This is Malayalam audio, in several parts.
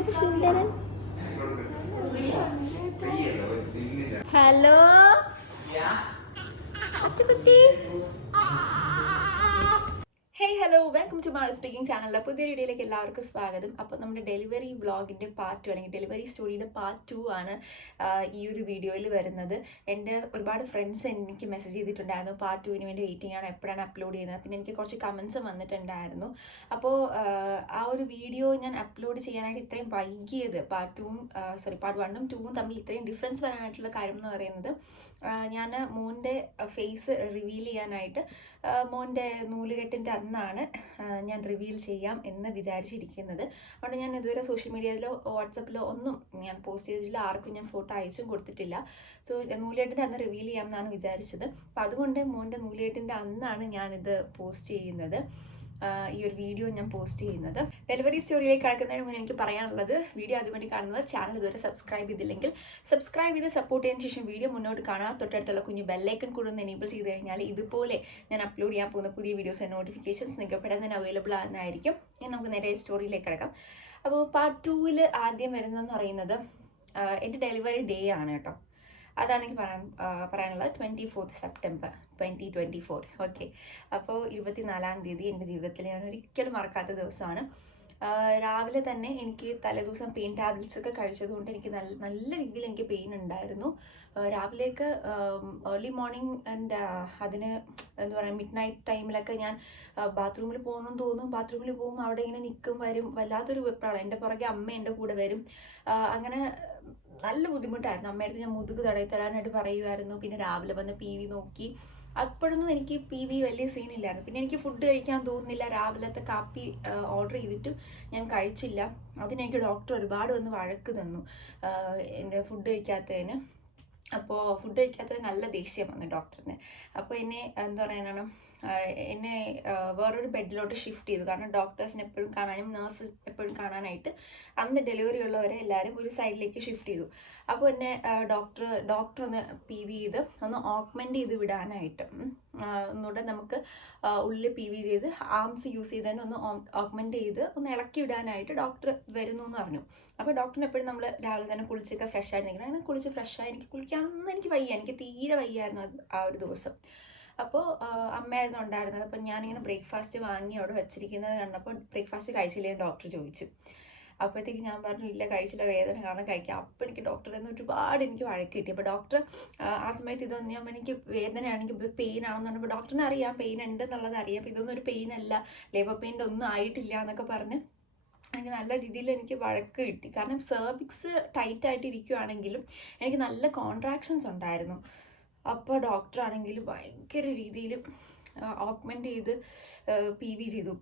ഒരു സുന്ദരൻ. Hello Achukutty. Hey hello, welcome to mall speaking ചാനലിലെ പുതിയ വീഡിയോയിലേക്ക് എല്ലാവർക്കും സ്വാഗതം. അപ്പോൾ നമ്മുടെ ഡെലിവറി വ്ളോഗിൻ്റെ പാർട്ട് 2 അല്ലെങ്കിൽ ഡെലിവറി സ്റ്റോറിയുടെ പാർട്ട് 2 ആണ് ഈ ഒരു വീഡിയോയിൽ വരുന്നത്. എൻ്റെ ഒരുപാട് ഫ്രണ്ട്സ് എനിക്ക് മെസ്സേജ് ചെയ്തിട്ടുണ്ടായിരുന്നു പാർട്ട് 2 വേണ്ടി വെയിറ്റിംഗ് ആണ്, എപ്പോഴാണ് അപ്ലോഡ് ചെയ്യുന്നത്. പിന്നെ എനിക്ക് കുറച്ച് കമൻസും വന്നിട്ടുണ്ടായിരുന്നു. അപ്പോൾ ആ ഒരു വീഡിയോ ഞാൻ അപ്ലോഡ് ചെയ്യാനായിട്ട് ഇത്രയും വൈകിയത് പാർട്ട് 1ഉം 2ഉം തമ്മിൽ ഇത്രയും ഡിഫറൻസ് വരാനായിട്ടുള്ള കാര്യം എന്ന് പറയുന്നത്, ഞാൻ മോൻ്റെ ഫേസ് റിവീൽ ചെയ്യാനായിട്ട് മോൻ്റെ നൂലുകെട്ടിൻ്റെ അന്നാണ് ഞാൻ റിവീൽ ചെയ്യാം എന്ന് വിചാരിച്ചിരിക്കുന്നത്. അതുകൊണ്ട് ഞാൻ ഇതുവരെ സോഷ്യൽ മീഡിയയിലോ വാട്സപ്പിലോ ഒന്നും ഞാൻ പോസ്റ്റ് ചെയ്തിട്ടില്ല, ആർക്കും ഞാൻ ഫോട്ടോ അയച്ചും കൊടുത്തിട്ടില്ല. സോ നൂലുകെട്ടിൻ്റെ അന്ന് റിവീൽ ചെയ്യാമെന്നാണ് വിചാരിച്ചത്. അപ്പോൾ അതുകൊണ്ട് മോൻ്റെ നൂലുകെട്ടിൻ്റെ അന്നാണ് ഞാനിത് പോസ്റ്റ് ചെയ്യുന്നത്, ഈ ഒരു വീഡിയോ ഞാൻ പോസ്റ്റ് ചെയ്യുന്നത്. ഡെലിവറി സ്റ്റോറിയിലേക്ക് കിടക്കുന്നതിന് മുന്നേ എനിക്ക് പറയാനുള്ളത്, വീഡിയോ അതുവേണ്ടി കാണുന്നവർ ചാനൽ ഇതുവരെ സബ്സ്ക്രൈബ് ചെയ്തില്ലെങ്കിൽ സബ്സ്ക്രൈബ് ചെയ്ത് സപ്പോർട്ട് ചെയ്തതിന് ശേഷം വീഡിയോ മുന്നോട്ട് കാണുക. തൊട്ടടുത്തുള്ള കുഞ്ഞു ബെല്ലൈക്കൺ കൂടെ ഒന്ന് എനേബിൾ ചെയ്ത് കഴിഞ്ഞാൽ ഇതുപോലെ ഞാൻ അപ്ലോഡ് ചെയ്യാൻ പോകുന്ന പുതിയ വീഡിയോസ് നോട്ടിഫിക്കേഷൻസ് നിങ്ങൾക്ക് പെട്ടെന്ന് അവൈലബിൾ ആകുന്നതായിരിക്കും. ഇനി നമുക്ക് നേരെ സ്റ്റോറിയിലേക്ക് കിടക്കാം. അപ്പോൾ പാർട്ട് 2-ൽ ആദ്യം വരുന്നതെന്ന് പറയുന്നത് എൻ്റെ ഡെലിവറി ഡേ ആണ് കേട്ടോ. അതാണ് എനിക്ക് പറയാനുള്ളത്. 24 സെപ്റ്റംബർ 2024. ഓക്കെ, അപ്പോൾ 24-ാം തീയതി എൻ്റെ ജീവിതത്തിൽ ഞാൻ ഒരിക്കലും മറക്കാത്ത ദിവസമാണ്. രാവിലെ തന്നെ എനിക്ക് തലേദിവസം പെയിൻ ടാബ്ലറ്റ്സ് ഒക്കെ കഴിച്ചതുകൊണ്ട് എനിക്ക് നല്ല രീതിയിൽ എനിക്ക് പെയിൻ ഉണ്ടായിരുന്നു. രാവിലേക്ക് ഏർലി മോർണിംഗ് ആൻഡ് അതിന് എന്താ പറയുക, മിഡ് നൈറ്റ് ടൈമിലൊക്കെ ഞാൻ ബാത്റൂമിൽ പോകുന്നെന്ന് തോന്നും. ബാത്റൂമിൽ പോകും, അവിടെ ഇങ്ങനെ നിൽക്കും വരും, വല്ലാത്തൊരു വെപ്രാളം. എൻ്റെ പുറകെ അമ്മ എൻ്റെ കൂടെ വരും. അങ്ങനെ നല്ല ബുദ്ധിമുട്ടായിരുന്നു. അമ്മയടുത്ത് ഞാൻ മുതുക് തടയി തരാനായിട്ട് പറയുമായിരുന്നു. പിന്നെ രാവിലെ വന്ന് PV നോക്കി. അപ്പോഴൊന്നും എനിക്ക് PV വലിയ സീനില്ലായിരുന്നു. പിന്നെ എനിക്ക് ഫുഡ് കഴിക്കാൻ തോന്നുന്നില്ല. രാവിലത്തെ കാപ്പി ഓർഡർ ചെയ്തിട്ടും ഞാൻ കഴിച്ചില്ല. അതിനെനിക്ക് ഡോക്ടർ ഒരുപാട് വന്ന് വഴക്ക് തന്നു എൻ്റെ ഫുഡ് കഴിക്കാത്തതിന്. അപ്പോൾ ഫുഡ് കഴിക്കാത്തതിന് നല്ല ദേഷ്യം വന്നു ഡോക്ടറിന്. അപ്പോൾ എന്നെ എന്താ പറയാനാണ്, എന്നെ വേറൊരു ബെഡിലോട്ട് ഷിഫ്റ്റ് ചെയ്തു. കാരണം ഡോക്ടേഴ്സിനെ എപ്പോഴും കാണാനും നേഴ്സ് എപ്പോഴും കാണാനായിട്ട് അന്ന് ഡെലിവറി ഉള്ളവരെ എല്ലാവരും ഒരു സൈഡിലേക്ക് ഷിഫ്റ്റ് ചെയ്തു. അപ്പോൾ എന്നെ ഡോക്ടർ ഒന്ന് PV ചെയ്ത് ഒന്ന് ഓഗ്മെൻറ്റ് ചെയ്ത് വിടാനായിട്ട്, ഒന്നുകൂടെ നമുക്ക് ഉള്ളിൽ PV ചെയ്ത് ആംസ് യൂസ് ചെയ്ത് തന്നെ ഒന്ന് ഓഗ്മെൻറ്റ് ചെയ്ത് ഒന്ന് ഇളക്കി വിടാനായിട്ട് ഡോക്ടർ വരുന്നു എന്ന് പറഞ്ഞു. അപ്പോൾ ഡോക്ടറിന് എപ്പോഴും നമ്മൾ രാവിലെ തന്നെ കുളിച്ചൊക്കെ ഫ്രഷ് ആയിട്ട് നിൽക്കണം. അങ്ങനെ കുളിച്ച് ഫ്രഷായി എനിക്ക് കുളിക്കാനൊന്നും എനിക്ക് വയ്യ, എനിക്ക് തീരെ വയ്യായിരുന്നു ആ ഒരു ദിവസം. അപ്പോൾ അമ്മയായിരുന്നു ഉണ്ടായിരുന്നത്. അപ്പം ഞാനിങ്ങനെ ബ്രേക്ക്ഫാസ്റ്റ് വാങ്ങി അവിടെ വെച്ചിരിക്കുന്നത് കണ്ടപ്പോൾ ബ്രേക്ക്ഫാസ്റ്റ് കഴിച്ചില്ലേ ഡോക്ടർ ചോദിച്ചു. അപ്പോഴത്തേക്ക് ഞാൻ പറഞ്ഞു ഇല്ല കഴിച്ചില്ല, വേദന കാരണം കഴിക്കാം. അപ്പോൾ എനിക്ക് ഡോക്ടറിൽ നിന്ന് ഒരുപാട് എനിക്ക് വഴക്ക് കിട്ടി. അപ്പോൾ ഡോക്ടർ ആ സമയത്ത് ഇതൊന്നും ഞാൻ എനിക്ക് വേദനയാണ്, എനിക്ക് പെയിൻ ആണെന്ന് പറഞ്ഞപ്പോൾ ഡോക്ടറിന് അറിയാം പെയിൻ ഉണ്ട് എന്നുള്ളത് അറിയാം. അപ്പോൾ ഇതൊന്നും ഒരു പെയിൻ അല്ല, ലേബർ പെയിൻ്റെ ഒന്നും ആയിട്ടില്ല എന്നൊക്കെ പറഞ്ഞ് എനിക്ക് നല്ല രീതിയിൽ എനിക്ക് വഴക്ക് കിട്ടി. കാരണം സെർവിക്സ് ടൈറ്റായിട്ട് ഇരിക്കുകയാണെങ്കിലും എനിക്ക് നല്ല കോൺട്രാക്ഷൻസ് ഉണ്ടായിരുന്നു. അപ്പോൾ ഡോക്ടറാണെങ്കിൽ ഭയങ്കര രീതിയിൽ ഓഗ്മെൻറ്റ് ചെയ്ത് PV ചെയ്തു.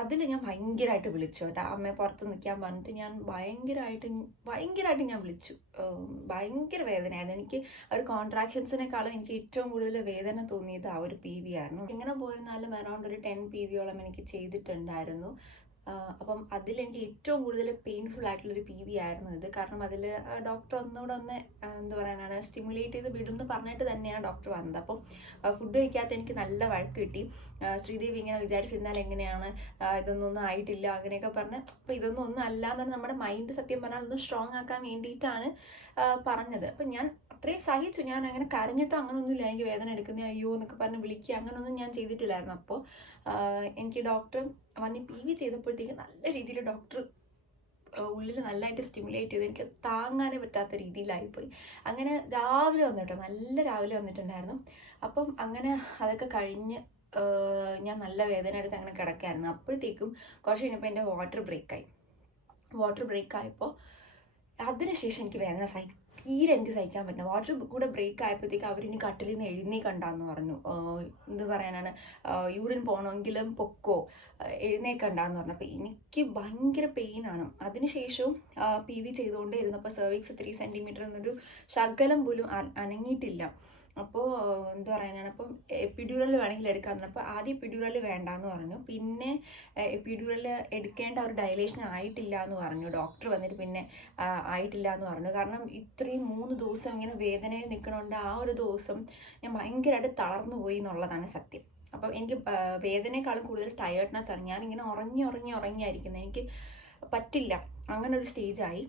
അതിൽ ഞാൻ ഭയങ്കരമായിട്ട് വിളിച്ചു കേട്ടോ. അമ്മയെ പുറത്ത് നിൽക്കാൻ പറഞ്ഞിട്ട് ഞാൻ ഭയങ്കരമായിട്ട് ഞാൻ വിളിച്ചു. ഭയങ്കര വേദനയായിരുന്നു എനിക്ക്. ആ ഒരു കോൺട്രാക്ഷൻസിനേക്കാളും എനിക്ക് ഏറ്റവും കൂടുതൽ വേദന തോന്നിയത് ആ ഒരു PV ആയിരുന്നു. എങ്ങനെ പോയിരുന്നാലും അറൗണ്ട് ഒരു 10 PVയോളം എനിക്ക് ചെയ്തിട്ടുണ്ടായിരുന്നു. അപ്പം അതിലെനിക്ക് ഏറ്റവും കൂടുതൽ പെയിൻഫുൾ ആയിട്ടുള്ളൊരു PV ആയിരുന്നു ഇത്. കാരണം അതിൽ ഡോക്ടർ ഒന്നുകൂടെ ഒന്ന് എന്താ പറയാനാണ് സ്റ്റിമുലേറ്റ് ചെയ്ത് വിടുമെന്ന് പറഞ്ഞിട്ട് തന്നെയാണ് ഡോക്ടർ വന്നത്. അപ്പം ഫുഡ് കഴിക്കാത്ത എനിക്ക് നല്ല വഴക്ക് കിട്ടി. ശ്രീദേവി ഇങ്ങനെ വിചാരിച്ചിരുന്നാൽ എങ്ങനെയാണ്, ഇതൊന്നും ആയിട്ടില്ല അങ്ങനെയൊക്കെ പറഞ്ഞ്. അപ്പോൾ ഒന്നും അല്ല എന്ന് നമ്മുടെ മൈൻഡ് സത്യം പറഞ്ഞാൽ ഒന്ന് സ്ട്രോങ് ആക്കാൻ വേണ്ടിയിട്ടാണ് പറഞ്ഞത്. അപ്പം ഞാൻ അത്രയും സഹിച്ചു. ഞാൻ അങ്ങനെ കരഞ്ഞിട്ടോ അങ്ങനെയൊന്നുമില്ല. എനിക്ക് വേദന എടുക്കുന്ന അയ്യോ എന്നൊക്കെ പറഞ്ഞ് വിളിക്കുക അങ്ങനെയൊന്നും ഞാൻ ചെയ്തിട്ടില്ലായിരുന്നു. അപ്പോൾ എനിക്ക് ഡോക്ടർ വന്ന് PV ചെയ്തപ്പോഴത്തേക്ക് നല്ല രീതിയിൽ ഡോക്ടർ ഉള്ളിൽ നല്ലതായിട്ട് സ്റ്റിമുലേറ്റ് ചെയ്ത് എനിക്ക് താങ്ങാനേ പറ്റാത്ത രീതിയിലായിപ്പോയി. അങ്ങനെ രാവിലെ വന്നു കേട്ടോ, നല്ല രാവിലെ വന്നിട്ടുണ്ടായിരുന്നു. അപ്പം അങ്ങനെ അതൊക്കെ കഴിഞ്ഞ് ഞാൻ നല്ല വേദന എടുത്ത് അങ്ങനെ കിടക്കായിരുന്നു. അപ്പോഴത്തേക്കും കുറച്ച് കഴിഞ്ഞപ്പോൾ എൻ്റെ വാട്ടർ ബ്രേക്ക് ആയപ്പോൾ അതിനുശേഷം എനിക്ക് വേദന തീരെ എനിക്ക് സഹിക്കാൻ പറ്റില്ല. വാട്ടർ കൂടെ ബ്രേക്ക് ആയപ്പോഴത്തേക്ക് അവരിനി കട്ടിലിൽ നിന്ന് എഴുന്നേക്കണ്ടെന്ന് പറഞ്ഞു. എന്ത് പറയാനാണ്, യൂറിൻ പോകണമെങ്കിലും പൊക്കോ, എഴുന്നേക്കണ്ടെന്ന് പറഞ്ഞു. അപ്പോൾ എനിക്ക് ഭയങ്കര പെയിനാണ്. അതിനുശേഷവും PV ചെയ്തുകൊണ്ടേ ഇരുന്നപ്പോൾ സെർവിക്സ് 3 സെൻറ്റിമീറ്റർ എന്നൊരു ശകലം പോലും അനങ്ങിയിട്ടില്ല. അപ്പോൾ എന്താ പറയാനാണ്, അപ്പം എപ്പിഡ്യൂറൽ വേണമെങ്കിൽ എടുക്കാമെന്ന്. അപ്പോൾ ആദ്യം എപ്പിഡ്യൂറൽ വേണ്ടാന്ന് പറഞ്ഞു. പിന്നെ എപ്പിഡ്യൂറൽ എടുക്കേണ്ട ഒരു ഡയലേഷൻ ആയിട്ടില്ല എന്ന് പറഞ്ഞു ഡോക്ടർ വന്നിട്ട്. പിന്നെ ആയിട്ടില്ല എന്ന് പറഞ്ഞു. കാരണം ഇത്രയും 3 ദിവസം ഇങ്ങനെ വേദനയിൽ നിൽക്കണോണ്ട് ആ ഒരു ദിവസം ഞാൻ ഭയങ്കരമായിട്ട് തളർന്നു പോയി എന്നുള്ളതാണ് സത്യം. അപ്പം എനിക്ക് വേദനയെക്കാളും കൂടുതൽ ടയേർഡ്നെസ് ആണ്. ഞാനിങ്ങനെ ഉറങ്ങിയായിരിക്കുന്നത്. എനിക്ക് പറ്റില്ല, അങ്ങനെ ഒരു സ്റ്റേജായി.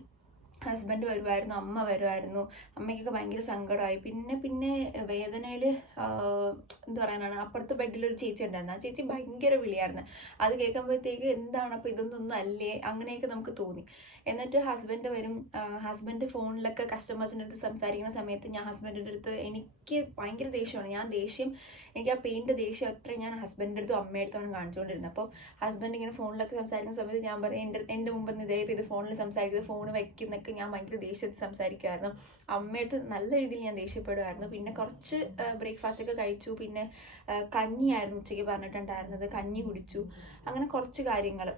ഹസ്ബൻഡ് വരുമായിരുന്നു, അമ്മ വരുമായിരുന്നു. അമ്മയ്ക്കൊക്കെ ഭയങ്കര സങ്കടമായി. പിന്നെ വേദനയിൽ എന്താ പറയാനാണ്, അപ്പുറത്തെ ബെഡിലൊരു ചേച്ചി ഉണ്ടായിരുന്നു. ആ ചേച്ചി ഭയങ്കര വിളിയായിരുന്നു. അത് കേൾക്കുമ്പോഴത്തേക്ക് എന്താണ് അപ്പോൾ ഇതൊന്നും അല്ലേ, അങ്ങനെയൊക്കെ നമുക്ക് തോന്നി. എന്നിട്ട് ഹസ്ബൻഡ് വരും. ഹസ്ബൻഡ് ഫോണിലൊക്കെ കസ്റ്റമേഴ്സിൻ്റെ അടുത്ത് സംസാരിക്കുന്ന സമയത്ത് ഞാൻ ഹസ്ബൻഡിൻ്റെ അടുത്ത്, എനിക്ക് ഭയങ്കര ദേഷ്യമാണ്. എനിക്ക് ആ പെയിൻ്റെ ദേഷ്യം അത്ര ഞാൻ ഹസ്ബൻഡിൻ്റെ അടുത്തും അമ്മയുടെ അടുത്താണ് കാണിച്ചുകൊണ്ടിരുന്നത്. അപ്പോൾ ഹസ്ബൻഡ് ഇങ്ങനെ ഫോണിലൊക്കെ സംസാരിക്കുന്ന സമയത്ത് ഞാൻ പറയും, എൻ്റെ മുമ്പ് ഇതേ ഇത് ഫോണിൽ സംസാരിക്കുന്നത്, ഫോൺ വയ്ക്കുന്നൊക്കെ ഞാൻ ഭയങ്കര ദേഷ്യത്തിൽ സംസാരിക്കുമായിരുന്നു. അമ്മയടുത്ത് നല്ല രീതിയിൽ ഞാൻ ദേഷ്യപ്പെടുമായിരുന്നു. പിന്നെ കുറച്ച് ബ്രേക്ക്ഫാസ്റ്റ് ഒക്കെ കഴിച്ചു. പിന്നെ കഞ്ഞിയായിരുന്നു ഉച്ചയ്ക്ക് പറഞ്ഞിട്ടുണ്ടായിരുന്നത്, കഞ്ഞി കുടിച്ചു. അങ്ങനെ കുറച്ച് കാര്യങ്ങൾ.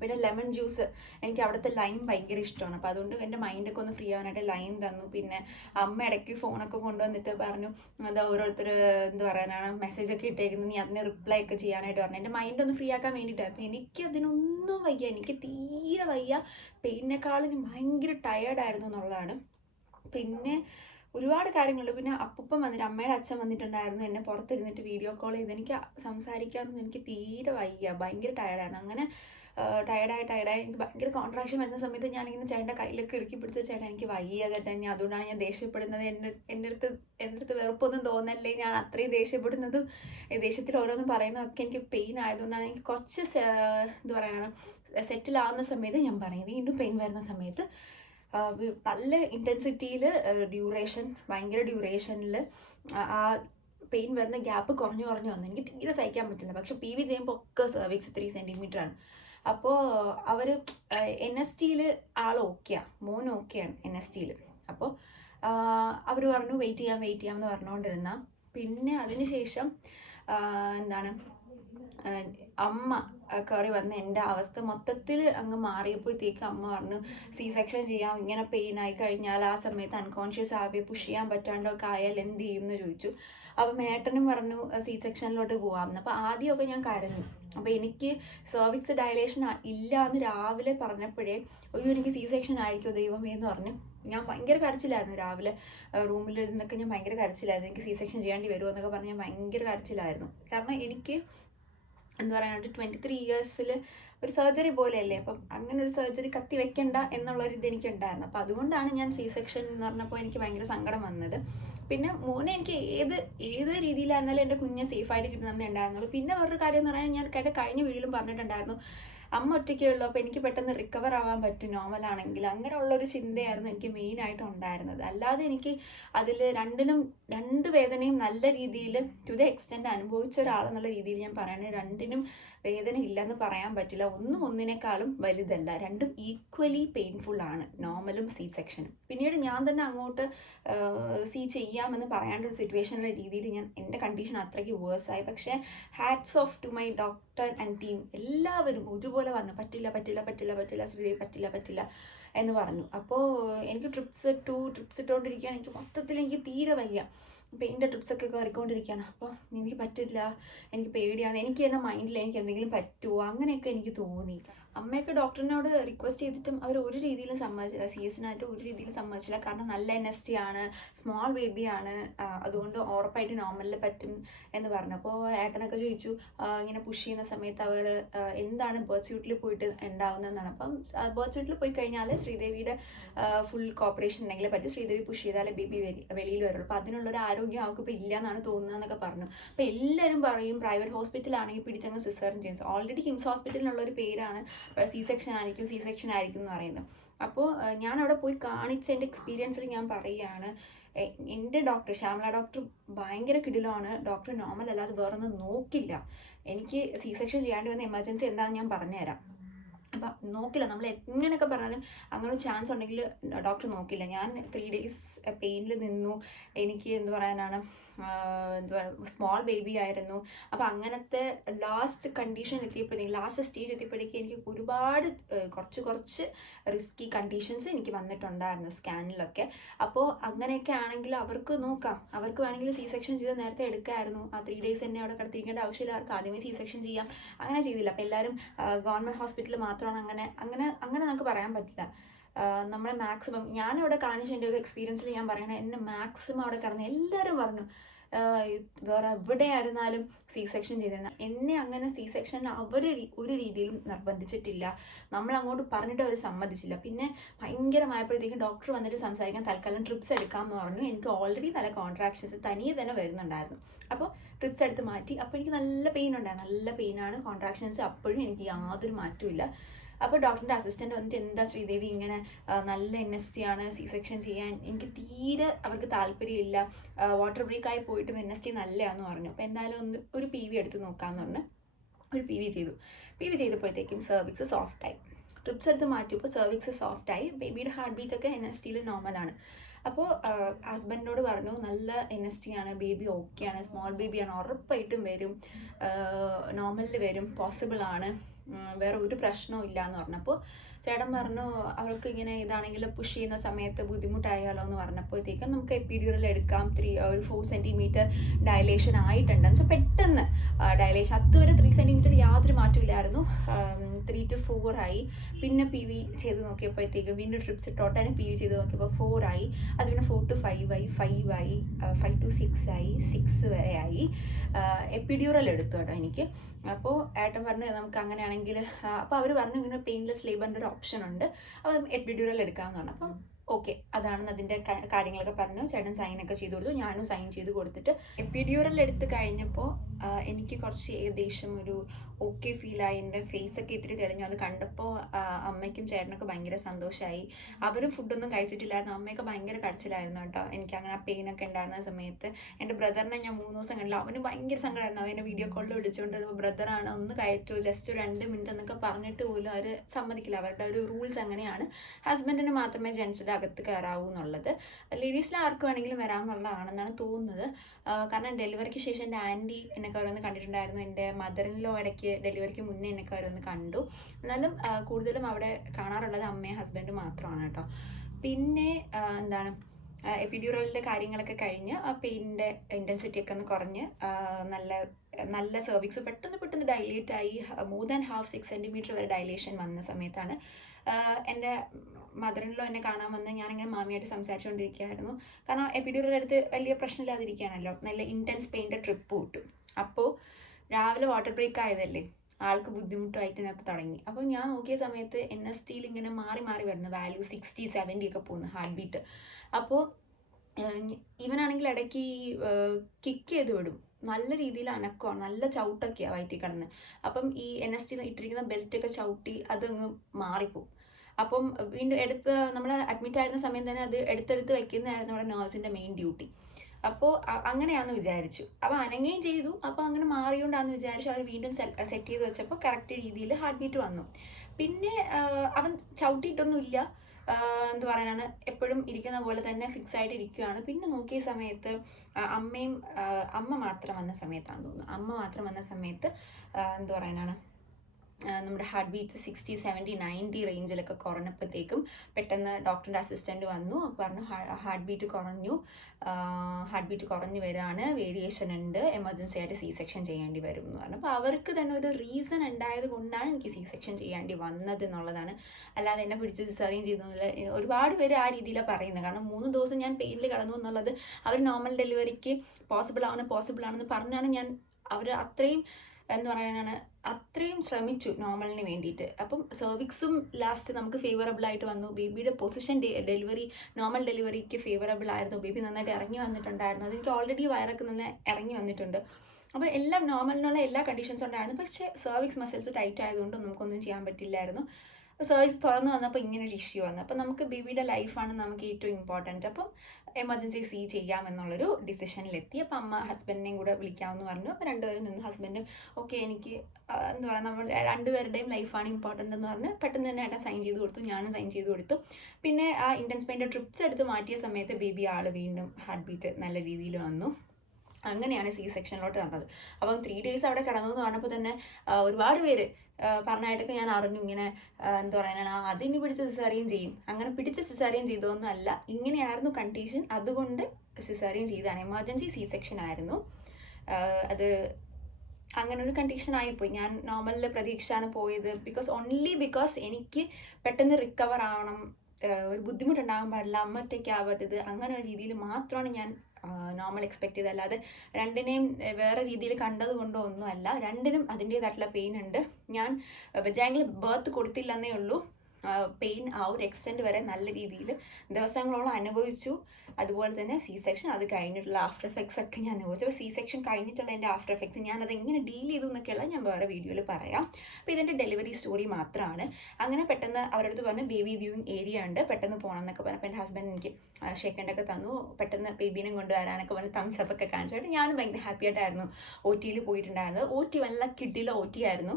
പിന്നെ ലെമൺ ജ്യൂസ്, എനിക്ക് അവിടുത്തെ ലൈം ഭയങ്കര ഇഷ്ടമാണ്. അപ്പോൾ അതുകൊണ്ട് എൻ്റെ മൈൻഡൊക്കെ ഒന്ന് ഫ്രീ ആവാനായിട്ട് ലൈം തന്നു. പിന്നെ അമ്മ ഇടയ്ക്ക് ഫോണൊക്കെ കൊണ്ടുവന്നിട്ട് പറഞ്ഞു, അത് ഓരോരുത്തർ എന്താ പറയാനാണ് മെസ്സേജൊക്കെ ഇട്ടേക്കുന്നത്, നീ അതിന് റിപ്ലൈ ഒക്കെ ചെയ്യാനായിട്ട് പറഞ്ഞു. എൻ്റെ മൈൻഡ് ഒന്ന് ഫ്രീ ആക്കാൻ വേണ്ടിയിട്ടാണ്. അപ്പോൾ എനിക്ക് അതിനൊന്നും വയ്യ, എനിക്ക് തീരെ വയ്യ. പെയിനേക്കാളും ഞാൻ ഭയങ്കര ടയേർഡായിരുന്നു എന്നുള്ളതാണ്. പിന്നെ ഒരുപാട് കാര്യങ്ങളുണ്ട്. പിന്നെ അപ്പൂപ്പൻ വന്നിട്ട്, അമ്മയുടെ അച്ഛൻ വന്നിട്ടുണ്ടായിരുന്നു. എന്നെ പുറത്തിരുന്നിട്ട് വീഡിയോ കോൾ ചെയ്ത്. എനിക്ക് സംസാരിക്കാനൊന്നും എനിക്ക് തീരെ വയ്യ, ഭയങ്കര ടയേർഡായിരുന്നു. അങ്ങനെ ടയേർഡായി എനിക്ക് ഭയങ്കര കോൺട്രാക്ഷൻ വരുന്ന സമയത്ത് ഞാനിങ്ങനെ ചേട്ടൻ്റെ കയ്യിലൊക്കെ ഇറുക്കി പിടിച്ച, ചേട്ടാ എനിക്ക് വയ്യ ചേട്ടാ, ഇനി അതുകൊണ്ടാണ് ഞാൻ ദേഷ്യപ്പെടുന്നത്, എൻ്റെ അടുത്ത് വെറുപ്പൊന്നും തോന്നല്ലേ, ഞാൻ അത്രയും ദേഷ്യപ്പെടുന്നതും ദേഷ്യത്തിൽ ഓരോന്നും പറയുന്നതൊക്കെ എനിക്ക് പെയിൻ ആയതുകൊണ്ടാണ്. എനിക്ക് കുറച്ച് എന്താ പറയാനാണ് സെറ്റിലാവുന്ന സമയത്ത് ഞാൻ പറയും. വീണ്ടും പെയിൻ വരുന്ന സമയത്ത് നല്ല ഇൻറ്റൻസിറ്റിയിൽ ഭയങ്കര ഡ്യൂറേഷനിൽ ആ പെയിൻ വരുന്ന ഗ്യാപ്പ് കുറഞ്ഞു വന്നു. എനിക്ക് തീരെ സഹിക്കാൻ പറ്റില്ല. പക്ഷെ PV ചെയ്യുമ്പോൾ ഒക്കെ സെർവിക്സ് 3 സെൻറ്റിമീറ്ററാണ്. അപ്പോൾ അവർ NST-യിൽ ആൾ ഓക്കെയാണ്, മോൻ ഓക്കെയാണ് NST-യിൽ. അപ്പോൾ അവർ പറഞ്ഞു വെയിറ്റ് ചെയ്യാമെന്ന് പറഞ്ഞുകൊണ്ടിരുന്ന. പിന്നെ അതിനുശേഷം എന്താണ്, അമ്മ കയറി വന്ന് എൻ്റെ അവസ്ഥ മൊത്തത്തിൽ അങ്ങ് മാറിയപ്പോഴത്തേക്ക് അമ്മ പറഞ്ഞു, C-സെക്ഷൻ ചെയ്യാം, ഇങ്ങനെ പെയിൻ ആയി കഴിഞ്ഞാൽ ആ സമയത്ത് അൺകോൺഷ്യസ് ആവുകയോ പുഷ് ചെയ്യാൻ പറ്റാണ്ടൊക്കെ ആയാൽ എന്ത് ചെയ്യും എന്ന് ചോദിച്ചു. അപ്പം ഏട്ടനും പറഞ്ഞു C-സെക്ഷനിലോട്ട് പോകാമെന്ന്. അപ്പോൾ ആദ്യമൊക്കെ ഞാൻ കരഞ്ഞു. അപ്പോൾ എനിക്ക് സെർവിക്സ് ഡയലേഷൻ ഇല്ല എന്ന് രാവിലെ പറഞ്ഞപ്പോഴേ, അയ്യോ എനിക്ക് C-സെക്ഷൻ ആയിരിക്കുമോ ദൈവമേ എന്ന് പറഞ്ഞു. ഞാൻ ഭയങ്കര കരച്ചിലായിരുന്നു. രാവിലെ റൂമിൽ ഇരുന്നൊക്കെ ഞാൻ ഭയങ്കര കരച്ചിലായിരുന്നു. എനിക്ക് C-സെക്ഷൻ ചെയ്യേണ്ടി വരുമോ എന്നൊക്കെ പറഞ്ഞ് ഞാൻ ഭയങ്കര കരച്ചിലായിരുന്നു. കാരണം എനിക്ക് എന്താ പറയാനായിട്ട് 23 ഇയേഴ്സിൽ ഒരു സർജറി പോലെയല്ലേ, അപ്പം അങ്ങനെ ഒരു സർജറി കത്തി വെക്കണ്ട എന്നുള്ളൊരിത് എനിക്കുണ്ടായിരുന്നു. അപ്പോൾ അതുകൊണ്ടാണ് ഞാൻ C-സെക്ഷൻ എന്ന് പറഞ്ഞപ്പോൾ എനിക്ക് ഭയങ്കര സങ്കടം വന്നത്. പിന്നെ മോനെ എനിക്ക് ഏത് രീതിയിലായിരുന്നാലും എൻ്റെ കുഞ്ഞ് സേഫായിട്ട് കിട്ടണമെന്നേ ഉണ്ടായിരുന്നുള്ളൂ. പിന്നെ വേറൊരു കാര്യം എന്ന് പറഞ്ഞാൽ, ഞാൻ കഴിഞ്ഞ വീഡിയോയിലും പറഞ്ഞിട്ടുണ്ടായിരുന്നു, അമ്മ ഒറ്റയ്ക്കേ ഉള്ളൂ, അപ്പോൾ എനിക്ക് പെട്ടെന്ന് റിക്കവർ ആവാൻ പറ്റും നോർമലാണെങ്കിൽ. അങ്ങനെയുള്ളൊരു ചിന്തയായിരുന്നു എനിക്ക് മെയിനായിട്ട് ഉണ്ടായിരുന്നത്. അല്ലാതെ എനിക്ക് അതിൽ രണ്ട് വേദനയും നല്ല രീതിയിൽ ടു ദ എക്സ്റ്റെൻറ്റ് അനുഭവിച്ച ഒരാളെന്നുള്ള രീതിയിൽ ഞാൻ പറയുന്നത്, രണ്ടിനും വേദന ഇല്ലെന്ന് പറയാൻ പറ്റില്ല. ഒന്നിനേക്കാളും വലുതല്ല, രണ്ടും ഈക്വലി പെയിൻഫുൾ ആണ്, നോർമലും C-സെക്ഷനും. പിന്നീട് ഞാൻ തന്നെ അങ്ങോട്ട് ചെയ്യാമെന്ന് പറയാണ്ടൊരു സിറ്റുവേഷനിലെ രീതിയിൽ എൻ്റെ കണ്ടീഷൻ അത്രയ്ക്ക് വേഴ്സായി. പക്ഷേ hats of two my doctor and team, എല്ലാവരും ഒരുപോലെ പറഞ്ഞു, പറ്റില്ല ശ്രീദേവി, പറ്റില്ല എന്ന് പറഞ്ഞു. അപ്പോൾ എനിക്ക് ട്രിപ്സ് ഇട്ടുകൊണ്ടിരിക്കുകയാണ്. എനിക്ക് മൊത്തത്തിൽ എനിക്ക് തീരെ വയ്യ, പെയിൻ്റെ ട്രിപ്സൊക്കെ കയറിക്കൊണ്ടിരിക്കുകയാണ്. അപ്പോൾ എനിക്ക് പറ്റില്ല, എനിക്ക് പേടിയാണ്, എനിക്ക് തന്നെ മൈൻഡിൽ എനിക്ക് എന്തെങ്കിലും പറ്റുമോ അങ്ങനെയൊക്കെ എനിക്ക് തോന്നി. അമ്മയൊക്കെ ഡോക്ടറിനോട് റിക്വസ്റ്റ് ചെയ്തിട്ടും അവർ ഒരു രീതിയിലും സമ്മതിച്ചില്ല, CS-നായിട്ട് ഒരു രീതിയിലും സമ്മതിച്ചില്ല. കാരണം നല്ല NST ആണ്, സ്മോൾ ബേബിയാണ്, അതുകൊണ്ട് ഉറപ്പായിട്ട് നോർമലിൽ പറ്റും എന്ന് പറഞ്ഞു. അപ്പോൾ ഏട്ടനൊക്കെ ചോദിച്ചു, ഇങ്ങനെ പുഷ് ചെയ്യുന്ന സമയത്ത് അവർ എന്താണ് ബർത്ത് സ്യൂട്ടിൽ പോയിട്ട് ഉണ്ടാവുന്നതെന്നാണ്. അപ്പം ബർത്ത് സ്യൂട്ടിൽ പോയി കഴിഞ്ഞാൽ ശ്രീദേവിയുടെ ഫുൾ കോപ്പറേഷൻ ഉണ്ടെങ്കിൽ പറ്റും, ശ്രീദേവി പുഷ് ചെയ്താലേ ബേബി വെളിയിൽ വരുള്ളൂ. അപ്പോൾ അതിനുള്ളൊരു ആരോഗ്യം അവർക്ക് ഇപ്പോൾ ഇല്ല എന്നാണ് തോന്നുന്നതെന്നൊക്കെ പറഞ്ഞു. അപ്പോൾ എല്ലാവരും പറയും പ്രൈവറ്റ് ഹോസ്പിറ്റലാണെങ്കിൽ പിടിച്ചങ്ങ് സിസേറിയൻ ചെയ്യും. ഓൾറെഡി കിംസ് ഹോസ്പിറ്റലിനുള്ളൊരു പേരാണ് C-സെക്ഷൻ ആയിരിക്കും എന്ന് പറയുന്നത്. അപ്പോൾ ഞാൻ അവിടെ പോയി കാണിച്ച എൻ്റെ എക്സ്പീരിയൻസിൽ ഞാൻ പറയുകയാണ്, എൻ്റെ ഡോക്ടർ ശ്യാമള ഡോക്ടർ ഭയങ്കര കിടിലമാണ്. ഡോക്ടർ നോർമൽ അല്ലാതെ വേറൊന്നും നോക്കില്ല. എനിക്ക് C-സെക്ഷൻ ചെയ്യാണ്ട് വന്ന എമർജൻസി എന്താണെന്ന് ഞാൻ പറഞ്ഞുതരാം. അപ്പം നോക്കില്ല, നമ്മൾ എങ്ങനെയൊക്കെ പറഞ്ഞാലും അങ്ങനെ ഒരു ചാൻസ് ഉണ്ടെങ്കിൽ ഡോക്ടർ നോക്കില്ല. ഞാൻ 3 days പെയിനിൽ നിന്നു. എനിക്ക് എന്താ പറയാനാണ്, സ്മോൾ ബേബി ആയിരുന്നു. അപ്പോൾ അങ്ങനത്തെ ലാസ്റ്റ് കണ്ടീഷൻ എത്തിയപ്പോഴത്തേക്കും, ലാസ്റ്റ് സ്റ്റേജ് എത്തിയപ്പോഴേക്കും എനിക്ക് ഒരുപാട് കുറച്ച് റിസ്കി കണ്ടീഷൻസ് എനിക്ക് വന്നിട്ടുണ്ടായിരുന്നു സ്കാനിലൊക്കെ. അപ്പോൾ അങ്ങനെയൊക്കെ ആണെങ്കിൽ അവർക്ക് നോക്കാം, അവർക്ക് വേണമെങ്കിൽ C-സെക്ഷൻ ചെയ്ത് നേരത്തെ എടുക്കാമായിരുന്നു. ആ 3 days എന്നെ അവിടെ കിടത്തിരിക്കേണ്ട ആവശ്യമില്ല, അവർക്ക് ആദ്യമേ C-സെക്ഷൻ ചെയ്യാം. അങ്ങനെ ചെയ്തില്ല. അപ്പോൾ എല്ലാവരും ഗവൺമെൻറ് ഹോസ്പിറ്റലിൽ മാത്രമാണ് അങ്ങനെ നമുക്ക് പറയാൻ പറ്റില്ല. നമ്മളെ മാക്സിമം ഞാനവിടെ കാണിച്ച എൻ്റെ ഒരു എക്സ്പീരിയൻസിൽ ഞാൻ പറയണത്, എന്നെ മാക്സിമം അവിടെ കിടന്ന് എല്ലാവരും പറഞ്ഞു വേറെ എവിടെ ആയിരുന്നാലും സി സെക്ഷൻ ചെയ്തിരുന്ന എന്നെ അങ്ങനെ സി സെക്ഷൻ അവർ ഒരു രീതിയിലും നിർബന്ധിച്ചിട്ടില്ല. നമ്മൾ അങ്ങോട്ട് പറഞ്ഞിട്ട് അവർ സമ്മതിച്ചില്ല. പിന്നെ ഭയങ്കരമായപ്പോഴത്തേക്കും ഡോക്ടർ വന്നിട്ട് സംസാരിക്കാൻ തൽക്കാലം ട്രിപ്സ് എടുക്കാമെന്ന് പറഞ്ഞു. എനിക്ക് ഓൾറെഡി നല്ല കോൺട്രാക്ഷൻസ് തനിയെ തന്നെ വരുന്നുണ്ടായിരുന്നു. അപ്പോൾ ട്രിപ്സ് എടുത്ത് മാറ്റി. അപ്പോൾ എനിക്ക് നല്ല പെയിൻ ഉണ്ടായിരുന്നു, നല്ല പെയിനാണ്, കോൺട്രാക്ഷൻസ് അപ്പോഴും എനിക്ക് യാതൊരു മാറ്റമില്ല. അപ്പോൾ ഡോക്ടറിൻ്റെ അസിസ്റ്റൻ്റ് വന്നിട്ട് എന്താ ശ്രീദേവി ഇങ്ങനെ നല്ല NST ആണ്, സി സെക്ഷൻ ചെയ്യാൻ എനിക്ക് തീരെ അവർക്ക് താല്പര്യമില്ല, വാട്ടർ ബ്രേക്കായി പോയിട്ടും NST നല്ലതാണെന്ന് പറഞ്ഞു. അപ്പോൾ എന്തായാലും ഒരു PV എടുത്ത് നോക്കാമെന്ന് പറഞ്ഞ് ഒരു PV ചെയ്തു. PV ചെയ്തപ്പോഴത്തേക്കും സെർവിക്സ് സോഫ്റ്റായി. ട്രിപ്സ് എടുത്ത് മാറ്റിയപ്പോൾ സെർവിക്സ് സോഫ്റ്റായി. ബേബിയുടെ ഹാർട്ട് ബീറ്റൊക്കെ NSTയിൽ നോർമലാണ്. അപ്പോൾ ഹസ്ബൻഡിനോട് പറഞ്ഞു നല്ല NST ആണ്, ബേബി ഓക്കെയാണ്, സ്മോൾ ബേബിയാണ്, ഉറപ്പായിട്ടും വരും, നോർമലിൽ വരും, പോസിബിൾ ആണ്, വേറെ ഒരു പ്രശ്നവും ഇല്ല എന്ന് പറഞ്ഞപ്പോൾ ചേട്ടൻ പറഞ്ഞു അവൾക്ക് ഇങ്ങനെ ഇതാണെങ്കിൽ പുഷ് ചെയ്യുന്ന സമയത്ത് ബുദ്ധിമുട്ടായാലോ എന്ന് പറഞ്ഞപ്പോഴത്തേക്കും നമുക്ക് എപ്പിഡ്യൂറൽ എടുക്കാം, ഒരു 4 സെൻറ്റിമീറ്റർ ഡയലേഷൻ ആയിട്ടുണ്ട്. എന്ന് വെച്ചാൽ പെട്ടെന്ന് ഡയലേഷൻ, അതുവരെ 3 സെൻറ്റിമീറ്റർ യാതൊരു മാറ്റമില്ലായിരുന്നു, 3 to 4 ആയി. പിന്നെ PV ചെയ്ത് നോക്കിയപ്പോഴത്തേക്കും വീണ്ടും ട്രിപ്സ് ടോട്ടലും PV ചെയ്ത് നോക്കിയപ്പോൾ 4 ആയി. അത് പിന്നെ 4 to 5 ആയി, 5 ആയി, 5 to 6 ആയി, 6 വരെ ആയി. എപ്പിഡ്യൂറൽ എടുത്തു കേട്ടോ എനിക്ക്. അപ്പോൾ ഏട്ടൻ പറഞ്ഞു നമുക്ക് അങ്ങനെയാണെങ്കിൽ, അപ്പോൾ അവർ പറഞ്ഞു ഇങ്ങനെ പെയിൻലെസ് ലേബറിൻ്റെ ഒരു ഓപ്ഷൻ ഉണ്ട്, അപ്പോൾ എപ്പിഡ്യൂറൽ എടുക്കാമെന്ന് പറഞ്ഞു. അപ്പം ഓക്കെ, അതാണെന്ന് അതിൻ്റെ കാര്യങ്ങളൊക്കെ പറഞ്ഞു. ചേട്ടൻ സൈനൊക്കെ ചെയ്തു കൊടുത്തു, ഞാനും സൈൻ ചെയ്ത് കൊടുത്തിട്ട് എപ്പിഡ്യൂറൽ എടുത്ത് കഴിഞ്ഞപ്പോൾ എനിക്ക് കുറച്ച് ഏകദേശം ഒരു ഓക്കെ ഫീലായി. എൻ്റെ ഫേസൊക്കെ ഇത്തിരി തെളിഞ്ഞു. അത് കണ്ടപ്പോൾ അമ്മയ്ക്കും ചേട്ടനൊക്കെ ഭയങ്കര സന്തോഷമായി. അവരും ഫുഡൊന്നും കഴിച്ചിട്ടില്ലായിരുന്നു. അമ്മയൊക്കെ ഭയങ്കര കരച്ചിലായിരുന്നു കേട്ടോ. എനിക്ക് അങ്ങനെ ആ പെയിനൊക്കെ ഉണ്ടായിരുന്ന സമയത്ത് എൻ്റെ ബ്രദറിനെ ഞാൻ 3 ദിവസം കണ്ടില്ല. അവന് ഭയങ്കര സങ്കടമായിരുന്നു. അവനെ വീഡിയോ കോളിൽ വിളിച്ചുകൊണ്ട് ബ്രദറാണ് ഒന്ന് കയറ്റോ, ജസ്റ്റ് 2 മിനിറ്റ് എന്നൊക്കെ പറഞ്ഞിട്ട് പോലും അവർ സമ്മതിക്കില്ല. അവരുടെ ഒരു റൂൾസ് അങ്ങനെയാണ്. ഹസ്ബൻഡിന് മാത്രമേ ജെൻസിൻ്റെ അകത്ത് കയറാവൂ എന്നുള്ളത്. ലേഡീസിൽ ആർക്ക് വേണമെങ്കിലും വരാമെന്നുള്ളതാണെന്നാണ് തോന്നുന്നത്. കാരണം ഡെലിവറിക്ക് ശേഷം എൻ്റെ ആൻറ്റി എന്നെയൊക്കെ അവരൊന്ന് കണ്ടിട്ടുണ്ടായിരുന്നു. എൻ്റെ മദറിൻലോ ഇടയ്ക്ക് ഡെലിവറിക്ക് മുന്നേ എന്നെയൊക്കെ അവരൊന്ന് കണ്ടു. എന്നാലും കൂടുതലും അവിടെ കാണാറുള്ളത് അമ്മയും ഹസ്ബൻഡും മാത്രമാണ് കേട്ടോ. പിന്നെ എന്താണ്, എപ്പിഡ്യൂറലിൻ്റെ കാര്യങ്ങളൊക്കെ കഴിഞ്ഞ് ആ പെയിനിൻ്റെ ഇൻറ്റൻസിറ്റി ഒക്കെ ഒന്ന് കുറഞ്ഞ് നല്ല സെർവിക്സ് പെട്ടെന്ന് ഡൈലേറ്റ് ആയി. മോർ ദാൻ ഹാഫ് 6 സെൻറ്റിമീറ്റർ വരെ ഡൈലേഷൻ വന്ന സമയത്താണ് എൻ്റെ മദറിൻലോ എന്നെ കാണാൻ വന്ന് ഞാനിങ്ങനെ മാമിയായിട്ട് സംസാരിച്ചുകൊണ്ടിരിക്കുകയായിരുന്നു. കാരണം എപ്പിഡ്യൂറൽ എടുത്ത് വലിയ പ്രശ്നമില്ലാതിരിക്കുകയാണല്ലോ. നല്ല ഇൻറ്റൻസ് പെയിൻ്റെ ട്രിപ്പ് കിട്ടും. അപ്പോൾ രാവിലെ വാട്ടർ ബ്രേക്ക് ആയതല്ലേ, ആൾക്ക് ബുദ്ധിമുട്ടായിട്ട് ഇതിനകത്ത് തുടങ്ങി. അപ്പോൾ ഞാൻ നോക്കിയ സമയത്ത് NSTയിൽ ഇങ്ങനെ മാറി വരുന്നു, വാല്യൂ 60, 70 ഒക്കെ പോകുന്നു ഹാർട്ട് ബീറ്റ്. അപ്പോൾ ഇവനാണെങ്കിൽ ഇടയ്ക്ക് കിക്ക് ചെയ്ത് വിടും, നല്ല രീതിയിൽ അനക്കമാണ്, നല്ല ചവിട്ടൊക്കെയാണ് വയറ്റിൽ കിടന്ന്. അപ്പം ഈ NST ഇട്ടിരിക്കുന്ന ബെൽറ്റൊക്കെ ചവിട്ടി അതങ്ങ് മാറിപ്പോവും. അപ്പം വീണ്ടും നമ്മൾ അഡ്മിറ്റ് ആയിരുന്ന സമയം തന്നെ അത് എടുത്തെടുത്ത് വെക്കുന്നതായിരുന്നു നമ്മുടെ നേഴ്സിൻ്റെ മെയിൻ ഡ്യൂട്ടി. അപ്പോൾ അങ്ങനെയാണെന്ന് വിചാരിച്ചു. അപ്പോൾ അനങ്ങുകയും ചെയ്തു. അപ്പോൾ അങ്ങനെ മാറിയോണ്ടാന്ന് വിചാരിച്ചു. അവർ വീണ്ടും സെറ്റ് ചെയ്ത് വെച്ചപ്പോൾ കറക്റ്റ് രീതിയിൽ ഹാർട്ട് ബീറ്റ് വന്നു. പിന്നെ അവൻ ചവിട്ടിയിട്ടൊന്നുമില്ല, എന്താ പറയാനാണ്, എപ്പോഴും ഇരിക്കുന്ന പോലെ തന്നെ ഫിക്സ് ആയിട്ട് ഇരിക്കുകയാണ്. പിന്നെ നോക്കിയ സമയത്ത് അമ്മ മാത്രം വന്ന സമയത്താണെന്ന് തോന്നുന്നു. അമ്മ മാത്രം വന്ന സമയത്ത് എന്താ പറയാനാണ്, നമ്മുടെ ഹാർട്ട് ബീറ്റ് 60, 70, 90 റേഞ്ചിലൊക്കെ കുറഞ്ഞപ്പോഴത്തേക്കും പെട്ടെന്ന് ഡോക്ടറിൻ്റെ അസിസ്റ്റൻറ്റ് വന്നു. പറഞ്ഞു ഹാർട്ട് ബീറ്റ് കുറഞ്ഞു വരികയാണ്, വേരിയേഷൻ ഉണ്ട്, എമർജൻസി ആയിട്ട് സി സെക്ഷൻ ചെയ്യേണ്ടി വരും എന്ന് പറഞ്ഞു. അപ്പോൾ അവർക്ക് തന്നെ ഒരു റീസൺ ഉണ്ടായത് കൊണ്ടാണ് എനിക്ക് സി സെക്ഷൻ ചെയ്യേണ്ടി വന്നത് എന്നുള്ളതാണ്. അല്ലാതെ എന്നെ പിടിച്ച് സിസേറിയൻ ചെയ്തെന്നില്ല. ഒരുപാട് പേര് ആ രീതിയിലാണ് പറയുന്നത്. കാരണം 3 ദിവസം ഞാൻ പെയിനിൽ കിടന്നു എന്നുള്ളത് അവർ നോർമൽ ഡെലിവറിക്ക് പോസിബിൾ ആണെന്ന് പറഞ്ഞാണ് അവർ അത്രയും എന്ന് പറയാനാണ് അത്രയും ശ്രമിച്ചു നോർമലിന് വേണ്ടിയിട്ട്. അപ്പം സെർവിക്സും ലാസ്റ്റ് നമുക്ക് ഫേവറബിൾ ആയിട്ട് വന്നു. ബേബിയുടെ പൊസിഷൻ നോർമൽ ഡെലിവറിക്ക് ഫേവറബിൾ ആയിരുന്നു. ബേബി നന്നായിട്ട് ഇറങ്ങി വന്നിട്ടുണ്ടായിരുന്നു. അതെനിക്ക് ഓൾറെഡി വയറൊക്കെ നന്നായി ഇറങ്ങി വന്നിട്ടുണ്ട്. അപ്പോൾ എല്ലാം നോർമലിനുള്ള എല്ലാ കണ്ടീഷൻസും ഉണ്ടായിരുന്നു. പക്ഷേ സെർവിക്സ് മസിൽസ് ടൈറ്റ് ആയതുകൊണ്ട് നമുക്കൊന്നും ചെയ്യാൻ പറ്റില്ലായിരുന്നു. സെർവിക്സ് തുറന്നു വന്നപ്പോൾ ഇങ്ങനെ ഒരു ഇഷ്യൂ വന്നു. അപ്പോൾ നമുക്ക് ബേബിയുടെ ലൈഫാണ് നമുക്ക് ഏറ്റവും ഇമ്പോർട്ടൻറ്റ്. അപ്പം എമർജൻസി സി ചെയ്യാമെന്നുള്ളൊരു ഡിസിഷനിലെത്തി. അപ്പം അമ്മ ഹസ്ബൻഡിനെയും കൂടെ വിളിക്കാമെന്ന് പറഞ്ഞു. അപ്പോൾ രണ്ടുപേരും നിന്ന്. ഹസ്ബൻഡും ഓക്കെ എനിക്ക് എന്താ പറയുക, നമ്മൾ രണ്ടുപേരുടെയും ലൈഫാണ് ഇമ്പോർട്ടൻ്റ് എന്ന് പറഞ്ഞ് പെട്ടെന്ന് തന്നെ ഏട്ടൻ സൈൻ ചെയ്ത് കൊടുത്തു, ഞാനും സൈൻ ചെയ്ത് കൊടുത്തു. പിന്നെ ആ ഇൻറ്റൻസ് പെയിൻ്റെ ട്രിപ്സ് എടുത്ത് മാറ്റിയ സമയത്ത് ബേബി വീണ്ടും ഹാർട്ട് ബീറ്റ് നല്ല രീതിയിൽ വന്നു. അങ്ങനെയാണ് സി സെക്ഷനിലോട്ട് വന്നത്. അപ്പം 3 days അവിടെ കിടന്നു എന്ന് പറഞ്ഞപ്പോൾ തന്നെ ഒരുപാട് പേര് പറഞ്ഞായിട്ടൊക്കെ ഞാൻ അറിഞ്ഞു. ഇങ്ങനെ എന്താ പറയാനാണ്, അതിന് പിടിച്ച് സിസേറിയൻ ചെയ്യും, അങ്ങനെ പിടിച്ച് സിസേറിയൻ ചെയ്തതൊന്നും അല്ല, ഇങ്ങനെയായിരുന്നു കണ്ടീഷൻ, അതുകൊണ്ട് സിസേറിയൻ ചെയ്തതാണ്. എമർജൻസി സി സെക്ഷൻ ആയിരുന്നു അത്. അങ്ങനെ ഒരു കണ്ടീഷൻ ആയിപ്പോയി. ഞാൻ നോർമലിൽ പ്രതീക്ഷയാണ് പോയത്. ബിക്കോസ് എനിക്ക് പെട്ടെന്ന് റിക്കവർ ആവണം, ഒരു ബുദ്ധിമുട്ടുണ്ടാകാൻ പാടില്ല, അമ്മ ഒറ്റയ്ക്ക് ആവരുത്, അങ്ങനെ ഒരു രീതിയിൽ മാത്രമാണ് ഞാൻ നോർമൽ എക്സ്പെക്ട് ചെയ്ത്, അല്ലാതെ രണ്ടിനെയും വേറെ രീതിയിൽ കണ്ടത് കൊണ്ടോ ഒന്നുമല്ല. രണ്ടിനും അതിൻ്റേതായിട്ടുള്ള പെയിൻ ഉണ്ട്. ഞാൻ വെജൈനൽ ബർത്ത് കൊടുത്തില്ലെന്നേ ഉള്ളൂ, പെയിൻ ആ ഒരു എക്സ്റ്റെൻഡ് വരെ നല്ല രീതിയിൽ ദിവസങ്ങളോളം അനുഭവിച്ചു. അതുപോലെ തന്നെ സി സെക്ഷൻ അത് കഴിഞ്ഞിട്ടുള്ള ആഫ്റ്റർ എഫക്ട്സ് ഒക്കെ ഞാൻ അനുഭവിച്ചു. അപ്പോൾ സി സെക്ഷൻ കഴിഞ്ഞിട്ടുള്ള എൻ്റെ ആഫ്റ്റർ എഫക്ട്സ് ഞാനത് എങ്ങനെ ഡീൽ ചെയ്തു എന്നൊക്കെയുള്ള ഞാൻ വേറെ വീഡിയോയിൽ പറയാം. അപ്പോൾ ഇതിൻ്റെ ഡെലിവറി സ്റ്റോറി മാത്രമാണ്. അങ്ങനെ പെട്ടെന്ന് അവരുടെ അടുത്ത് പറഞ്ഞു ബേബി വ്യൂയിങ് ഏരിയ ഉണ്ട്, പെട്ടെന്ന് പോകണം എന്നൊക്കെ പറഞ്ഞു. അപ്പോൾ എൻ്റെ ഹസ്ബൻഡ് എനിക്ക് ഷെക്കൻഡൊക്കെ തന്നു, പെട്ടെന്ന് ബേബീനെ കൊണ്ടുവരാനൊക്കെ പറഞ്ഞ് തംസ് അപ്പ് ഒക്കെ കാണിച്ചിട്ട് ഞാനും ഭയങ്കര ഹാപ്പി ആയിട്ടായിരുന്നു OT പോയിട്ടുണ്ടായിരുന്നത്. OT വല്ല കിഡിലെ OT ആയിരുന്നു.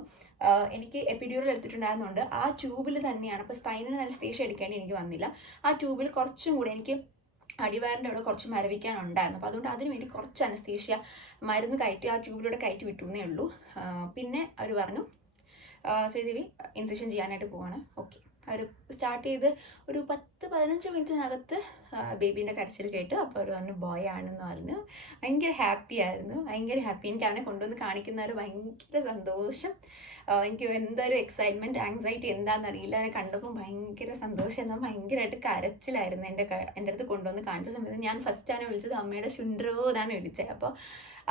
എനിക്ക് എപ്പിഡ്യൂറൽ എടുത്തിട്ടുണ്ടായിരുന്നുണ്ട്. ആ ട്യൂബിൽ തന്നെയാണ്, അപ്പോൾ സ്പൈനൽ അനസ്തേഷ്യ എടുക്കേണ്ടി എനിക്ക് വന്നില്ല. ആ ട്യൂബിൽ കുറച്ചും കൂടെ എനിക്ക് അടിവയറിൻ്റെ അവിടെ കുറച്ച് മരവിക്കാനുണ്ടായിരുന്നു. അപ്പോൾ അതുകൊണ്ട് അതിന് വേണ്ടി കുറച്ച് അനസ്തേഷ്യ മരുന്ന് കയറ്റി ആ ട്യൂബിലൂടെ കയറ്റി വിട്ടു എന്നേ ഉള്ളൂ. പിന്നെ അവർ പറഞ്ഞു ശ്രീദേവി ഇൻസെഷൻ ചെയ്യാനായിട്ട് പോവാണ്. ഓക്കെ, അവർ സ്റ്റാർട്ട് ചെയ്ത് ഒരു 10-15 മിനിറ്റിനകത്ത് ബേബീൻ്റെ കരച്ചിൽ കേട്ടു. അപ്പോൾ അവർ പറഞ്ഞു ബോയ് ആണെന്ന് പറഞ്ഞു. ഭയങ്കര ഹാപ്പി ആയിരുന്നു, ഭയങ്കര ഹാപ്പി. എനിക്ക് അവനെ കൊണ്ടുവന്ന് കാണിക്കുന്നവർ ഭയങ്കര സന്തോഷം. എനിക്ക് എന്തൊരു എക്സൈറ്റ്മെൻറ്റ് ആങ്സൈറ്റി എന്താണെന്നറിയില്ല. അവനെ കണ്ടപ്പോൾ ഭയങ്കര സന്തോഷം. എന്നാൽ ഭയങ്കരമായിട്ട് കരച്ചിലായിരുന്നു. എൻ്റെ അടുത്ത് കൊണ്ടുവന്ന് കാണിച്ച സമയത്ത് ഞാൻ ഫസ്റ്റ് അവനെ വിളിച്ചത് അമ്മയുടെ ശുണ്ട്രോ എന്നാണ് വിളിച്ചത്. അപ്പോൾ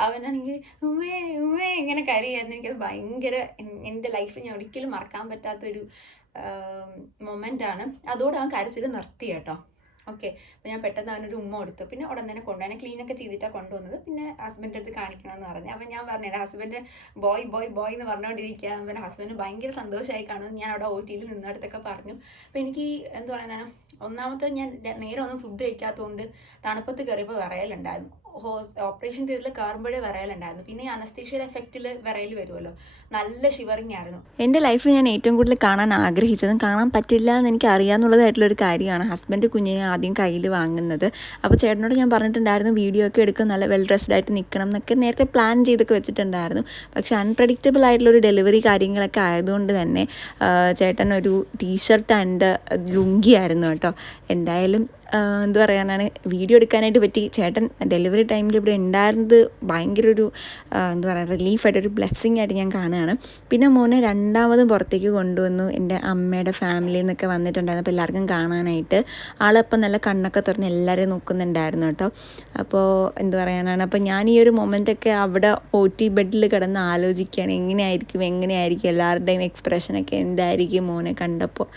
അവനാണെങ്കിൽ ഉമ്മേ ഉമ്മേ ഇങ്ങനെ കരയായിരുന്നു. എനിക്കത് ഭയങ്കര എൻ്റെ ലൈഫിൽ ഞാൻ ഒരിക്കലും മറക്കാൻ പറ്റാത്തൊരു മൊമെൻ്റാണ്. അതോടെ അവൻ കരച്ചിൽ നിർത്തി കേട്ടോ. ഓക്കെ, അപ്പോൾ ഞാൻ പെട്ടെന്ന് അവനൊരു ഉമ്മ കൊടുത്തു. പിന്നെ ഉടൻ തന്നെ കൊണ്ടുവന്നെ ക്ലീനൊക്കെ ചെയ്തിട്ടാണ് കൊണ്ടുവന്നത്. പിന്നെ ഹസ്ബൻഡിൻ്റെ അടുത്ത് കാണിക്കണമെന്ന് പറഞ്ഞു. അപ്പം ഞാൻ പറഞ്ഞു എൻ്റെ ഹസ്ബൻഡ് ബോയ് ബോയ് ബോയ് എന്ന് പറഞ്ഞുകൊണ്ടിരിക്കുക. എൻ്റെ ഹസ്ബൻഡ് ഭയങ്കര സന്തോഷമായി കാണുന്നത് ഞാൻ അവിടെ OT നിന്നിടത്തൊക്കെ പറഞ്ഞു. അപ്പോൾ എനിക്ക് എന്താ പറയാനാണ്, ഒന്നാമത്തെ ഞാൻ നേരെ ഒന്നും ഫുഡ് കഴിക്കാത്തതുകൊണ്ട് തണുപ്പത്ത് കയറിയപ്പോൾ വിറയലുണ്ടായിരുന്നു. ഓപ്പറേഷൻ തിയേറ്ററിൽ കയറുമ്പോഴേ വിറയലുണ്ടായിരുന്നു. പിന്നെ ഈ അനസ്തീഷ്യയുടെ എഫക്റ്റിൽ വിറയൽ വരുമല്ലോ, നല്ല ഷിവറിങ് ആയിരുന്നു. എൻ്റെ ലൈഫിൽ ഞാൻ ഏറ്റവും കൂടുതൽ കാണാൻ ആഗ്രഹിച്ചതും കാണാൻ പറ്റില്ല എന്ന് എനിക്ക് അറിയാമെന്നുള്ളതായിട്ടുള്ളൊരു കാര്യമാണ് ഹസ്ബൻഡ് കുഞ്ഞിനെ ആദ്യം കയ്യിൽ വാങ്ങുന്നത്. അപ്പോൾ ചേട്ടനോട് ഞാൻ പറഞ്ഞിട്ടുണ്ടായിരുന്നു വീഡിയോ ഒക്കെ എടുക്കും, നല്ല വെൽ ഡ്രസ്ഡ് ആയിട്ട് നിൽക്കണം എന്നൊക്കെ നേരത്തെ പ്ലാൻ ചെയ്തൊക്കെ വെച്ചിട്ടുണ്ടായിരുന്നു. പക്ഷെ അൺപ്രഡിക്റ്റബിൾ ആയിട്ടുള്ളൊരു ഡെലിവറി കാര്യങ്ങളൊക്കെ ആയതുകൊണ്ട് തന്നെ ചേട്ടൻ ഒരു ടീഷർട്ട് ആൻഡ് ലുങ്കി ആയിരുന്നു കേട്ടോ. എന്തായാലും എന്ത് പറയാനാണ്, വീഡിയോ എടുക്കാനായിട്ട് പറ്റി. ചേട്ടൻ ഡെലിവറി ടൈമിൽ ഇവിടെ ഉണ്ടായിരുന്നത് ഭയങ്കര ഒരു എന്താ പറയുക റിലീഫായിട്ടൊരു ബ്ലെസ്സിങ് ആയിട്ട് ഞാൻ കാണുകയാണ്. പിന്നെ മോനെ രണ്ടാമതും പുറത്തേക്ക് കൊണ്ടുവന്നു. എൻ്റെ അമ്മയുടെ ഫാമിലിയിൽ നിന്നൊക്കെ വന്നിട്ടുണ്ടായിരുന്നു. അപ്പോൾ എല്ലാവർക്കും കാണാനായിട്ട് ആളപ്പം നല്ല കണ്ണൊക്കെ തുറന്ന് എല്ലാവരെയും നോക്കുന്നുണ്ടായിരുന്നു കേട്ടോ. അപ്പോൾ എന്ത് പറയാനാണ്, അപ്പോൾ ഞാൻ ഈ ഒരു മൊമെൻ്റൊക്കെ അവിടെ OT ബെഡിൽ കിടന്ന് ആലോചിക്കുകയാണ് എങ്ങനെയായിരിക്കും എല്ലാവരുടെയും എക്സ്പ്രഷനൊക്കെ എന്തായിരിക്കും മോനെ കണ്ടപ്പോൾ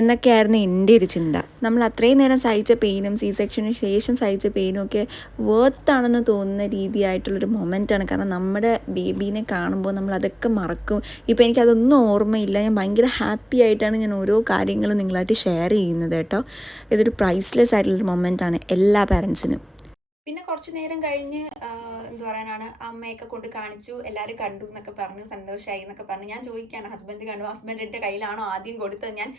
എന്നൊക്കെയായിരുന്നു എൻ്റെ ഒരു ചിന്ത. നമ്മൾ അത്രയും നേരം സഹിച്ച പെയിനും സി സെക്ഷന് ശേഷം സഹിച്ച പെയിനും ഒക്കെ വേർത്താണെന്ന് തോന്നുന്ന രീതിയായിട്ടുള്ളൊരു മൊമെൻ്റാണ്. കാരണം നമ്മുടെ ബേബീനെ കാണുമ്പോൾ നമ്മൾ അതൊക്കെ മറക്കും. ഇപ്പോൾ എനിക്കതൊന്നും ഓർമ്മയില്ല. ഞാൻ ഭയങ്കര ഹാപ്പി ആയിട്ടാണ് ഞാൻ ഓരോ കാര്യങ്ങളും നിങ്ങളായിട്ട് ഷെയർ ചെയ്യുന്നത് കേട്ടോ. ഇതൊരു പ്രൈസ്ലെസ് ആയിട്ടുള്ളൊരു മൊമെൻ്റാണ് എല്ലാ പാരൻസിനും. പിന്നെ കുറച്ച് നേരം കഴിഞ്ഞ് എന്താ പറയാനാണ്, അമ്മയൊക്കെ കൊണ്ട് കാണിച്ചു, എല്ലാവരും കണ്ടു എന്നൊക്കെ പറഞ്ഞു, സന്തോഷമായി എന്നൊക്കെ പറഞ്ഞു. ഞാൻ ചോദിക്കുകയാണ് ഹസ്ബൻഡ് കണ്ടു, ഹസ്ബൻഡ് എൻ്റെ കയ്യിലാണോ ആദ്യം കൊടുത്തത്. ഞാൻ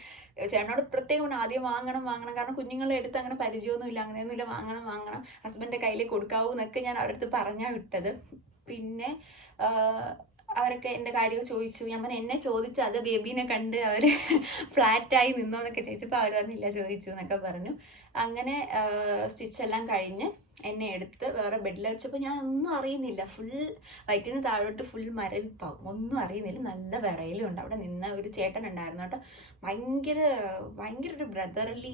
ചേട്ടനോട് പ്രത്യേകം ആദ്യം വാങ്ങണം കാരണം കുഞ്ഞുങ്ങളെ എടുത്ത് അങ്ങനെ പരിചയമൊന്നുമില്ല, അങ്ങനെയൊന്നുമില്ല, വാങ്ങണം ഹസ്ബൻഡിൻ്റെ കയ്യിൽ കൊടുക്കാവൂ എന്നൊക്കെ ഞാൻ അവരുടെ അടുത്ത് പറഞ്ഞാൽ വിട്ടത്. പിന്നെ അവരൊക്കെ എൻ്റെ കാര്യമൊക്കെ ചോദിച്ചു. ഞാൻ പറഞ്ഞു എന്നെ ചോദിച്ചു, അത് ബേബീനെ കണ്ട് അവർ ഫ്ലാറ്റായി നിന്നോ എന്നൊക്കെ ചോദിച്ചപ്പോൾ അവർ പറഞ്ഞില്ല ചോദിച്ചു എന്നൊക്കെ പറഞ്ഞു. അങ്ങനെ സ്റ്റിച്ചെല്ലാം കഴിഞ്ഞ് എന്നെ എടുത്ത് വേറെ ബെഡിൽ വെച്ചപ്പോൾ ഞാൻ ഒന്നും അറിയുന്നില്ല. ഫുൾ വയറ്റിന് താഴോട്ട് ഫുൾ മരവിപ്പാവും, ഒന്നും അറിയുന്നില്ല. നല്ല വിറയലും ഉണ്ട്. അവിടെ നിന്ന് ഒരു ചേട്ടൻ ഉണ്ടായിരുന്നു കേട്ടോ. ഭയങ്കര ഒരു ബ്രദർലി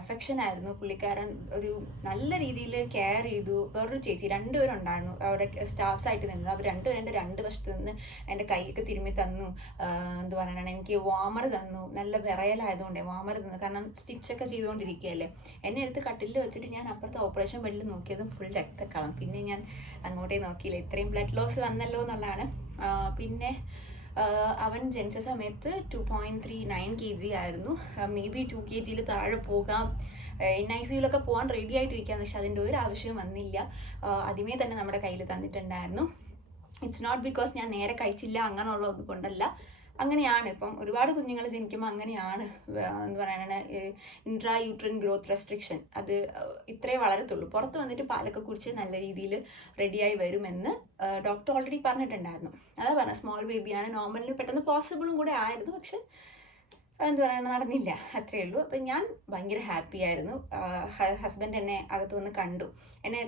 അഫെക്ഷൻ ആയിരുന്നു പുള്ളിക്കാരൻ. ഒരു നല്ല രീതിയിൽ കെയർ ചെയ്തു. വേറൊരു ചേച്ചി, രണ്ടുപേരുണ്ടായിരുന്നു അവിടെ സ്റ്റാഫ്സ് ആയിട്ട് നിന്നത്. അവർ രണ്ടുപേരും എൻ്റെ രണ്ട് വശത്ത് നിന്ന് എൻ്റെ കൈയൊക്കെ തിരുമ്മി തന്നു. എന്താ പറയാനാണ്, എനിക്ക് വാമർ തന്നു. നല്ല വിറയലായതുകൊണ്ടേ വാമർ തന്നു. കാരണം സ്റ്റിച്ചൊക്കെ ചെയ്തുകൊണ്ടിരിക്കുകയല്ലേ. എന്നെ എടുത്ത് കട്ടിലിൽ വെച്ചിട്ട് ഞാൻ അപ്പുറത്തെ ഓപ്പറേഷൻ ബെഡിൽ നോക്കിയതും ഫുൾ രക്തക്കളം. പിന്നെ ഞാൻ അങ്ങോട്ടേ നോക്കിയില്ല, ഇത്രയും ബ്ലഡ് ലോസ് വന്നല്ലോ എന്നുള്ളതാണ്. പിന്നെ അവൻ ജനിച്ച സമയത്ത് 2.39 kg ആയിരുന്നു. മേ ബി 2 kg താഴെ പോകാം. NICUലൊക്കെ പോകാൻ റെഡി ആയിട്ടിരിക്കുകയാണ്. പക്ഷെ അതിൻ്റെ ഒരു ആവശ്യം വന്നില്ല. ആദ്യമേ തന്നെ നമ്മുടെ കയ്യിൽ തന്നിട്ടുണ്ടായിരുന്നു. ഇറ്റ്സ് നോട്ട് ബിക്കോസ് ഞാൻ നേരെ കഴിച്ചില്ല അങ്ങനെയുള്ളത് കൊണ്ടല്ല, അങ്ങനെയാണ്. ഇപ്പം ഒരുപാട് കുഞ്ഞുങ്ങൾ ജനിക്കുമ്പോൾ അങ്ങനെയാണ്. എന്താ പറയാനാണ്, ഇൻട്രാ യൂട്രൈൻ ഗ്രോത്ത് റെസ്ട്രിക്ഷൻ, അത് ഇത്രേ വളരത്തുള്ളൂ. പുറത്ത് വന്നിട്ട് പാലൊക്കെ കുടിച്ച് നല്ല രീതിയിൽ റെഡിയായി വരുമെന്ന് ഡോക്ടർ ഓൾറെഡി പറഞ്ഞിട്ടുണ്ടായിരുന്നു. അതാ പറഞ്ഞത്, സ്മോൾ ബേബിയാണ്, നോർമലിന് പെട്ടെന്ന് പോസിബിളും കൂടെ ആയിരുന്നു. പക്ഷെ എന്താ പറയുക നടന്നില്ല, അത്രയേ ഉള്ളൂ. അപ്പം ഞാൻ ഭയങ്കര ഹാപ്പി ആയിരുന്നു. ഹസ്ബൻഡ് എന്നെ അകത്ത് വന്ന് കണ്ടു. എന്നെ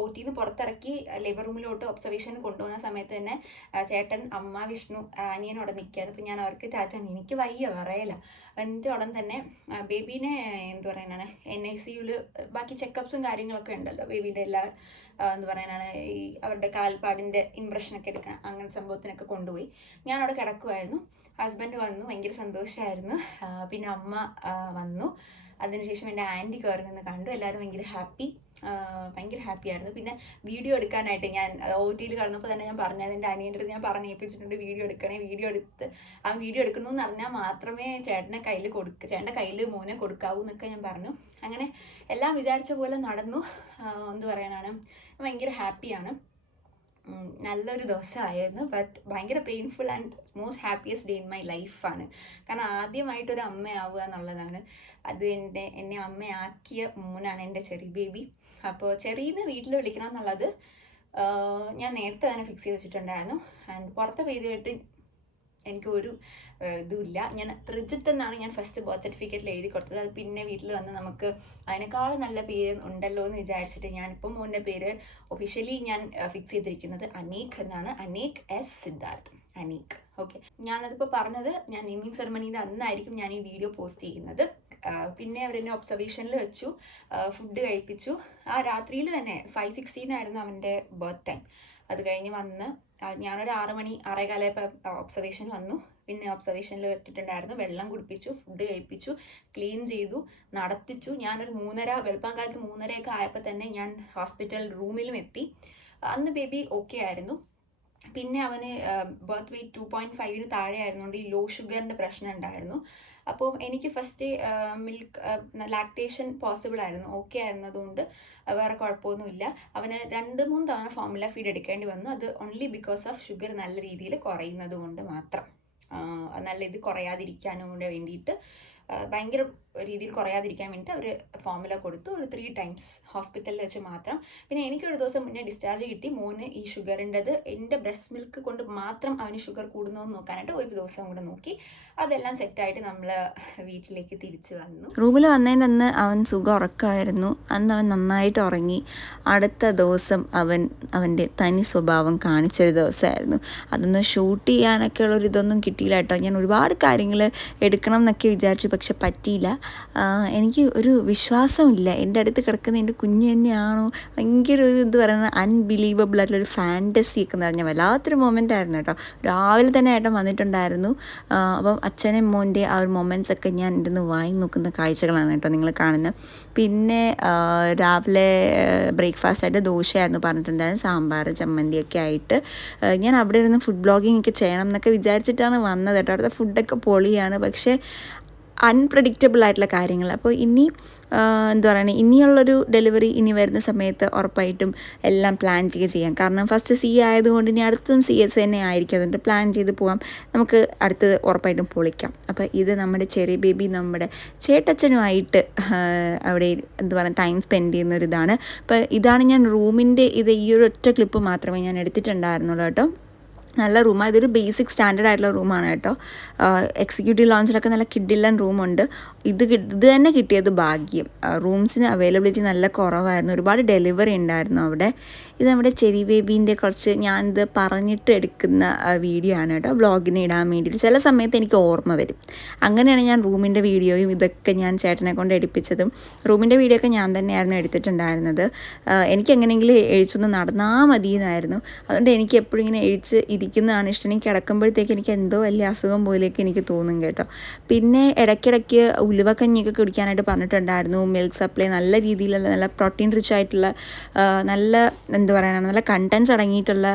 OT നിന്ന് പുറത്തിറക്കി ലേബർ റൂമിലോട്ട് ഒബ്സർവേഷന് കൊണ്ടുപോകുന്ന സമയത്ത് തന്നെ ചേട്ടൻ, അമ്മ, വിഷ്ണു, അനിയനോടെ നിൽക്കുകയായിരുന്നു. അപ്പം ഞാൻ അവർക്ക് ടാറ്റ, എനിക്ക് വയ്യ പറയല. എന്നിട്ട് ഉടൻ തന്നെ ബേബീനെ എന്ത് പറയാനാണ് NICU ബാക്കി ചെക്കപ്സും കാര്യങ്ങളൊക്കെ ഉണ്ടല്ലോ, ബേബീൻ്റെ എല്ലാ എന്താ പറയാനാണ് ഈ അവരുടെ കാൽപ്പാടിൻ്റെ ഇമ്പ്രഷനൊക്കെ എടുക്കാൻ, അങ്ങനെ സംഭവത്തിനൊക്കെ കൊണ്ടുപോയി. ഞാനവിടെ കിടക്കുമായിരുന്നു. ഹസ്ബൻഡ് വന്നു, ഭയങ്കര സന്തോഷമായിരുന്നു. പിന്നെ അമ്മ വന്നു. അതിനുശേഷം എൻ്റെ ആൻറ്റി കയറി വന്ന് കണ്ടു. എല്ലാവരും ഭയങ്കര ഹാപ്പി ആയിരുന്നു. പിന്നെ വീഡിയോ എടുക്കാനായിട്ട് ഞാൻ OT കടന്നപ്പോൾ തന്നെ ഞാൻ പറഞ്ഞത്, എൻ്റെ അനിയൻ്റെ അടുത്ത് ഞാൻ ഏൽപ്പിച്ചിട്ടുണ്ട് വീഡിയോ എടുക്കണേ, വീഡിയോ എടുത്ത് അവൻ വീഡിയോ എടുക്കണമെന്ന് പറഞ്ഞാൽ മാത്രമേ ചേട്ടൻ്റെ കയ്യിൽ മോനെ കൊടുക്കാവൂ എന്നൊക്കെ ഞാൻ പറഞ്ഞു. അങ്ങനെ എല്ലാം വിചാരിച്ച പോലെ നടന്നു. എന്ത് പറയാനാണ്, ഭയങ്കര ഹാപ്പിയാണ്. നല്ലൊരു ദിവസമായിരുന്നു. ബട്ട് ഭയങ്കര painful and most happiest day in my ലൈഫാണ്. കാരണം ആദ്യമായിട്ടൊരു അമ്മയാവുക എന്നുള്ളതാണ്. അത് എന്നെ അമ്മയാക്കിയ മോനാണ് എൻ്റെ ചെറിയ ബേബി. അപ്പോൾ ചെറിയെന്ന് വീട്ടിൽ വിളിക്കണം എന്നുള്ളത് ഞാൻ നേരത്തെ തന്നെ ഫിക്സ് ചെയ്ത് വെച്ചിട്ടുണ്ടായിരുന്നു. ആൻഡ് പുറത്തെ പേരുമായിട്ട് എനിക്കൊരു ഇതുമില്ല. ഞാൻ ത്രിജിത്ത് എന്നാണ് ഞാൻ ഫസ്റ്റ് ബർത്ത് സർട്ടിഫിക്കറ്റിൽ എഴുതി കൊടുത്തത്. അത് പിന്നെ വീട്ടിൽ വന്ന് നമുക്ക് അതിനേക്കാളും നല്ല പേര് ഉണ്ടല്ലോ എന്ന് വിചാരിച്ചിട്ട് ഞാനിപ്പം മോൻ്റെ പേര് ഒഫീഷ്യലി ഞാൻ ഫിക്സ് ചെയ്തിരിക്കുന്നത് അനീക് എന്നാണ്. അനീക് എസ് സിദ്ധാർത്ഥ്, അനീക്. ഓക്കെ, ഞാനതിപ്പോൾ പറഞ്ഞത് ഞാൻ നെയിമിങ് സെറമണീൻ്റെ അന്നായിരിക്കും ഞാൻ ഈ വീഡിയോ പോസ്റ്റ് ചെയ്യുന്നത്. പിന്നെ അവരെന്നെ ഒബ്സർവേഷനിൽ വെച്ചു, ഫുഡ് കഴിപ്പിച്ചു. ആ രാത്രിയിൽ തന്നെ 5:16 ആയിരുന്നു അവൻ്റെ ബർത്ത് ടൈം. അത് കഴിഞ്ഞ് വന്ന് ഞാനൊരു 6 മണി 6:15 ഒബ്സർവേഷൻ വന്നു. പിന്നെ ഒബ്സർവേഷനിൽ ഇട്ടിട്ടുണ്ടായിരുന്നു, വെള്ളം കുടിപ്പിച്ചു, ഫുഡ് കഴിപ്പിച്ചു, ക്ലീൻ ചെയ്തു, നടത്തിച്ചു. ഞാനൊരു 3:30 വെളുപ്പാൻ കാലത്ത് 3:30 ആയപ്പോൾ തന്നെ ഞാൻ ഹോസ്പിറ്റൽ റൂമിലും എത്തി. അന്ന് ബേബി ഓക്കെ ആയിരുന്നു. പിന്നെ അവന് ബർത്ത് വെയ്റ്റ് 2.5 താഴെ ആയിരുന്നുകൊണ്ട് ഈ ലോ ഷുഗറിൻ്റെ പ്രശ്നം ഉണ്ടായിരുന്നു. അപ്പോൾ എനിക്ക് ഫസ്റ്റ് ലാക്ടേഷൻ പോസിബിൾ ആയിരുന്നു, ഓക്കെ ആയിരുന്നതുകൊണ്ട് വേറെ കുഴപ്പമൊന്നുമില്ല. അവന് 2-3 തവണ ഫോർമുല ഫീഡ് എടുക്കേണ്ടി വന്നു. അത് ഓൺലി ബിക്കോസ് ഓഫ് ഷുഗർ നല്ല രീതിയിൽ കുറയുന്നത് കൊണ്ട് മാത്രം. നല്ല ഇത് കുറയാതിരിക്കാനും കൂടെ വേണ്ടിയിട്ട്, ഭയങ്കര രീതിയിൽ കുറയാതിരിക്കാൻ വേണ്ടിയിട്ട് അവർ ഫോർമുല കൊടുത്തു. ഒരു 3 ടൈംസ് ഹോസ്പിറ്റലിൽ വെച്ച് മാത്രം. പിന്നെ എനിക്കൊരു ദിവസം മുന്നേ ഡിസ്ചാർജ് കിട്ടി. മോന് ഈ ഷുഗറിൻ്റെത് എൻ്റെ ബ്രസ്റ്റ് മിൽക്ക് കൊണ്ട് മാത്രം അവന് ഷുഗർ കൂടുന്നതെന്ന് നോക്കാനായിട്ട് ഒരു ദിവസം കൂടെ നോക്കി. അതെല്ലാം സെറ്റായിട്ട് നമ്മൾ വീട്ടിലേക്ക് തിരിച്ചു വന്നു. റൂമിൽ വന്നതിൻ്റെ അന്ന് അവൻ സുഖം ഉറക്കമായിരുന്നു. അന്ന് അവൻ നന്നായിട്ട് ഉറങ്ങി. അടുത്ത ദിവസം അവൻ്റെ തനി സ്വഭാവം കാണിച്ചൊരു ദിവസമായിരുന്നു. അതൊന്ന് ഷൂട്ട് ചെയ്യാനൊക്കെ ഉള്ളൊരിതൊന്നും കിട്ടിയില്ല കേട്ടോ. ഞാൻ ഒരുപാട് കാര്യങ്ങൾ എടുക്കണം എന്നൊക്കെ വിചാരിച്ചു, പക്ഷെ പറ്റിയില്ല. എനിക്ക് ഒരു വിശ്വാസമില്ല, എൻ്റെ അടുത്ത് കിടക്കുന്ന എൻ്റെ കുഞ്ഞ് തന്നെയാണോ, ഭയങ്കര ഒരു ഇത് പറയുന്നത് അൺബിലീവബിൾ ആയിട്ടുള്ളൊരു ഫാൻറ്റസി ഒക്കെ നിറഞ്ഞ വല്ലാത്തൊരു മൊമെൻ്റ് ആയിരുന്നു കേട്ടോ. രാവിലെ തന്നെ ഏട്ടൻ വന്നിട്ടുണ്ടായിരുന്നു. അപ്പം അച്ഛനും മോൻ്റെ ആ ഒരു മൊമെൻറ്റ്സ് ഒക്കെ ഞാൻ ഇരുന്ന് വാങ്ങി നോക്കുന്ന കാഴ്ചകളാണ് കേട്ടോ നിങ്ങൾ കാണുന്നത്. പിന്നെ രാവിലെ ബ്രേക്ക്ഫാസ്റ്റായിട്ട് ദോശയായിരുന്നു പറഞ്ഞിട്ടുണ്ടായിരുന്നു, സാമ്പാർ ചമ്മന്തിയൊക്കെ ആയിട്ട്. ഞാൻ അവിടെ ഇരുന്ന് ഫുഡ് ബ്ലോഗിങ് ഒക്കെ ചെയ്യണം എന്നൊക്കെ വിചാരിച്ചിട്ടാണ് വന്നത് കേട്ടോ. അവിടുത്തെ ഫുഡൊക്കെ പൊളിയാണ്, പക്ഷേ അൺപ്രഡിക്റ്റബിൾ ആയിട്ടുള്ള കാര്യങ്ങൾ. അപ്പോൾ എന്താ പറയുക, ഇനിയുള്ളൊരു ഡെലിവറി ഇനി വരുന്ന സമയത്ത് ഉറപ്പായിട്ടും എല്ലാം പ്ലാൻ ചെയ്യാം. കാരണം ഫസ്റ്റ് CA ആയതുകൊണ്ട് ഇനി അടുത്തതും CS തന്നെ ആയിരിക്കും. അതുകൊണ്ട് പ്ലാൻ ചെയ്ത് പോകാം, നമുക്ക് അടുത്തത് ഉറപ്പായിട്ടും പൊളിക്കാം. അപ്പോൾ ഇത് നമ്മുടെ ചെറിയ ബേബി നമ്മുടെ ചേട്ടച്ചനുമായിട്ട് അവിടെ എന്താ പറയുക ടൈം സ്പെൻഡ് ചെയ്യുന്ന ഒരു ഇതാണ്. അപ്പോൾ ഇതാണ് ഞാൻ റൂമിൻ്റെ ഈ ഒരു ഒറ്റ ക്ലിപ്പ് മാത്രമേ ഞാൻ എടുത്തിട്ടുണ്ടായിരുന്നുള്ളൂ കേട്ടോ. നല്ല റൂമാണ്, ഇതൊരു ബേസിക് സ്റ്റാൻഡേർഡ് ആയിട്ടുള്ള റൂമാണ് കേട്ടോ. എക്സിക്യൂട്ടീവ് ലോഞ്ചിലൊക്കെ നല്ല കിഡിലൻ റൂമുണ്ട്. ഇത് തന്നെ കിട്ടിയത് ഭാഗ്യം. റൂംസിന് അവൈലബിലിറ്റി നല്ല കുറവായിരുന്നു, ഒരുപാട് ഡെലിവറി ഉണ്ടായിരുന്നു അവിടെ. ഇത് നമ്മുടെ ചെറി ബേബീൻ്റെ കുറച്ച് ഞാനിത് പറഞ്ഞിട്ട് എടുക്കുന്ന വീഡിയോ ആണ് കേട്ടോ, വ്ളോഗിന് ഇടാൻ വേണ്ടിയിട്ട്. ചില സമയത്ത് എനിക്ക് ഓർമ്മ വരും, അങ്ങനെയാണ് ഞാൻ റൂമിൻ്റെ വീഡിയോയും ഇതൊക്കെ ഞാൻ ചേട്ടനെ കൊണ്ട് എടുപ്പിച്ചതും. റൂമിൻ്റെ വീഡിയോ ഒക്കെ ഞാൻ തന്നെയായിരുന്നു എടുത്തിട്ടുണ്ടായിരുന്നത്. എനിക്ക് എങ്ങനെയെങ്കിലും എഴിച്ചൊന്ന് നടന്നാൽ മതി എന്നായിരുന്നു. അതുകൊണ്ട് എനിക്ക് എപ്പോഴും ഇങ്ങനെ എഴിച്ച് ഇരിക്കുന്നതാണ് ഇഷ്ടം. എനിക്ക് കിടക്കുമ്പോഴത്തേക്ക് എനിക്ക് എന്തോ വലിയ അസുഖം പോലെയൊക്കെ എനിക്ക് തോന്നും കേട്ടോ. പിന്നെ ഇടയ്ക്കിടയ്ക്ക് ഉലുവക്കഞ്ഞിയൊക്കെ കുടിക്കാനായിട്ട് പറഞ്ഞിട്ടുണ്ടായിരുന്നു. മിൽക്ക് സപ്ലൈ നല്ല രീതിയിലുള്ള നല്ല പ്രോട്ടീൻ റിച്ച് ആയിട്ടുള്ള നല്ല എന്താ പറയാനാണ് നല്ല കണ്ടൻസ് അടങ്ങിയിട്ടുള്ള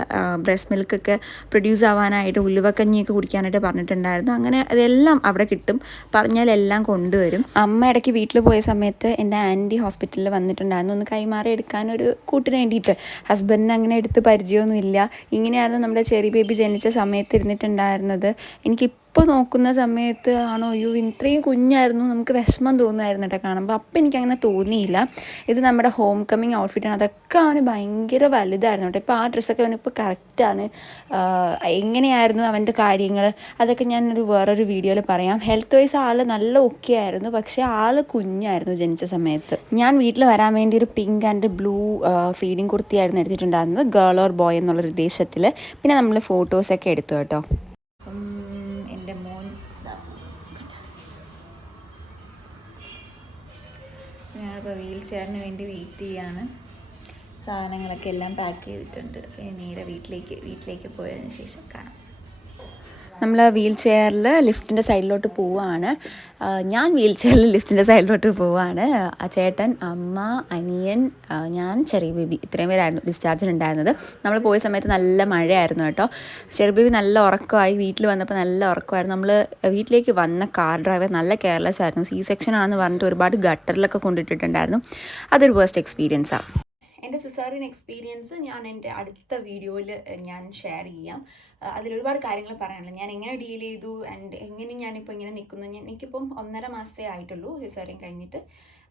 ബ്രസ്റ്റ് മിൽക്കൊക്കെ പ്രൊഡ്യൂസ് ആവാനായിട്ട് ഉലുവക്കഞ്ഞിയൊക്കെ കുടിക്കാനായിട്ട് പറഞ്ഞിട്ടുണ്ടായിരുന്നു. അങ്ങനെ അതെല്ലാം അവിടെ കിട്ടും, പറഞ്ഞാൽ എല്ലാം കൊണ്ടുവരും. അമ്മ ഇടയ്ക്ക് വീട്ടിൽ പോയ സമയത്ത് എൻ്റെ ആൻറ്റി ഹോസ്പിറ്റലിൽ വന്നിട്ടുണ്ടായിരുന്നു, ഒന്ന് കൈമാറി എടുക്കാനൊരു കൂട്ടിന് വേണ്ടിയിട്ട്. ഹസ്ബൻഡിന് അങ്ങനെ എടുത്ത് പരിചയമൊന്നുമില്ല. ഇങ്ങനെയായിരുന്നു നമ്മുടെ ചെറിയ ബേബി ജനിച്ച സമയത്ത് ഇരുന്നിട്ടുണ്ടായിരുന്നത്. എനിക്കിപ്പോൾ അപ്പോൾ നോക്കുന്ന സമയത്ത് ആണോ അയ്യോ ഇത്രയും കുഞ്ഞായിരുന്നു, നമുക്ക് വിഷമം തോന്നുമായിരുന്നു കേട്ടോ കാണുമ്പോൾ. അപ്പോൾ എനിക്കങ്ങനെ തോന്നിയില്ല. ഇത് നമ്മുടെ ഹോം കമ്മിങ് ഔട്ട്ഫിറ്റാണ്. അതൊക്കെ അവന് ഭയങ്കര വലുതായിരുന്നു കേട്ടോ. ഇപ്പോൾ ആ ഡ്രസ്സൊക്കെ അവനിപ്പോൾ കറക്റ്റാണ്. എങ്ങനെയായിരുന്നു അവൻ്റെ കാര്യങ്ങൾ അതൊക്കെ ഞാനൊരു വേറൊരു വീഡിയോയിൽ പറയാം. ഹെൽത്ത് വൈസ് ആൾ നല്ല ഓക്കെ ആയിരുന്നു, പക്ഷേ ആൾ കുഞ്ഞായിരുന്നു ജനിച്ച സമയത്ത്. ഞാൻ വീട്ടിൽ വരാൻ വേണ്ടി ഒരു പിങ്ക് ആൻഡ് ബ്ലൂ ഫീഡിങ് കുർത്തിയായിരുന്നു എടുത്തിട്ടുണ്ടായിരുന്നത്, ഗേൾ ഓർ ബോയ് എന്നുള്ളൊരു ഉദ്ദേശത്തിൽ. പിന്നെ നമ്മൾ ഫോട്ടോസൊക്കെ എടുത്തു കേട്ടോ. എൻ്റെ മോൻ ഞാനിപ്പോൾ വീൽ ചെയറിന് വേണ്ടി വെയിറ്റ് ചെയ്യാണ്. സാധനങ്ങളൊക്കെ എല്ലാം പാക്ക് ചെയ്തിട്ടുണ്ട്. നേരെ വീട്ടിലേക്ക് പോയതിന് ശേഷം കാണാം. നമ്മൾ വീൽ ചെയറിൽ ലിഫ്റ്റിൻ്റെ സൈഡിലോട്ട് പോവുകയാണ്. ഞാൻ വീൽ ചെയറിൽ ലിഫ്റ്റിൻ്റെ സൈഡിലോട്ട് പോവുകയാണ്. ചേട്ടൻ, അമ്മ, അനിയൻ, ഞാൻ, ചെറിയ ബേബി, ഇത്രയും പേരായിരുന്നു ഡിസ്ചാർജിനുണ്ടായിരുന്നത്. നമ്മൾ പോയ സമയത്ത് നല്ല മഴയായിരുന്നു കേട്ടോ. ചെറിയ ബേബി നല്ല ഉറക്കമായി. വീട്ടിൽ വന്നപ്പോൾ നല്ല ഉറക്കമായിരുന്നു. നമ്മൾ വീട്ടിലേക്ക് വന്ന കാർ ഡ്രൈവർ നല്ല കെയർലെസ് ആയിരുന്നു. സി സെക്ഷൻ ആണെന്ന് പറഞ്ഞിട്ട് ഒരുപാട് ഗട്ടറിലൊക്കെ കൊണ്ടിട്ടിട്ടുണ്ടായിരുന്നു. അതൊരു വേസ്റ്റ് എക്സ്പീരിയൻസാണ്. എൻ്റെ സിസേറിയൻ എക്സ്പീരിയൻസ് ഞാൻ എൻ്റെ അടുത്ത വീഡിയോയിൽ ഞാൻ ഷെയർ ചെയ്യാം. അതിലൊരുപാട് കാര്യങ്ങൾ പറയാനുണ്ട്. ഞാൻ എങ്ങനെ ഡീൽ ചെയ്തു ആൻഡ് എങ്ങനെ ഞാനിപ്പോൾ ഇങ്ങനെ നിൽക്കുന്നു. എനിക്കിപ്പം 1.5 മാസമേ ആയിട്ടുള്ളൂ സിസേറിയൻ കഴിഞ്ഞിട്ട്.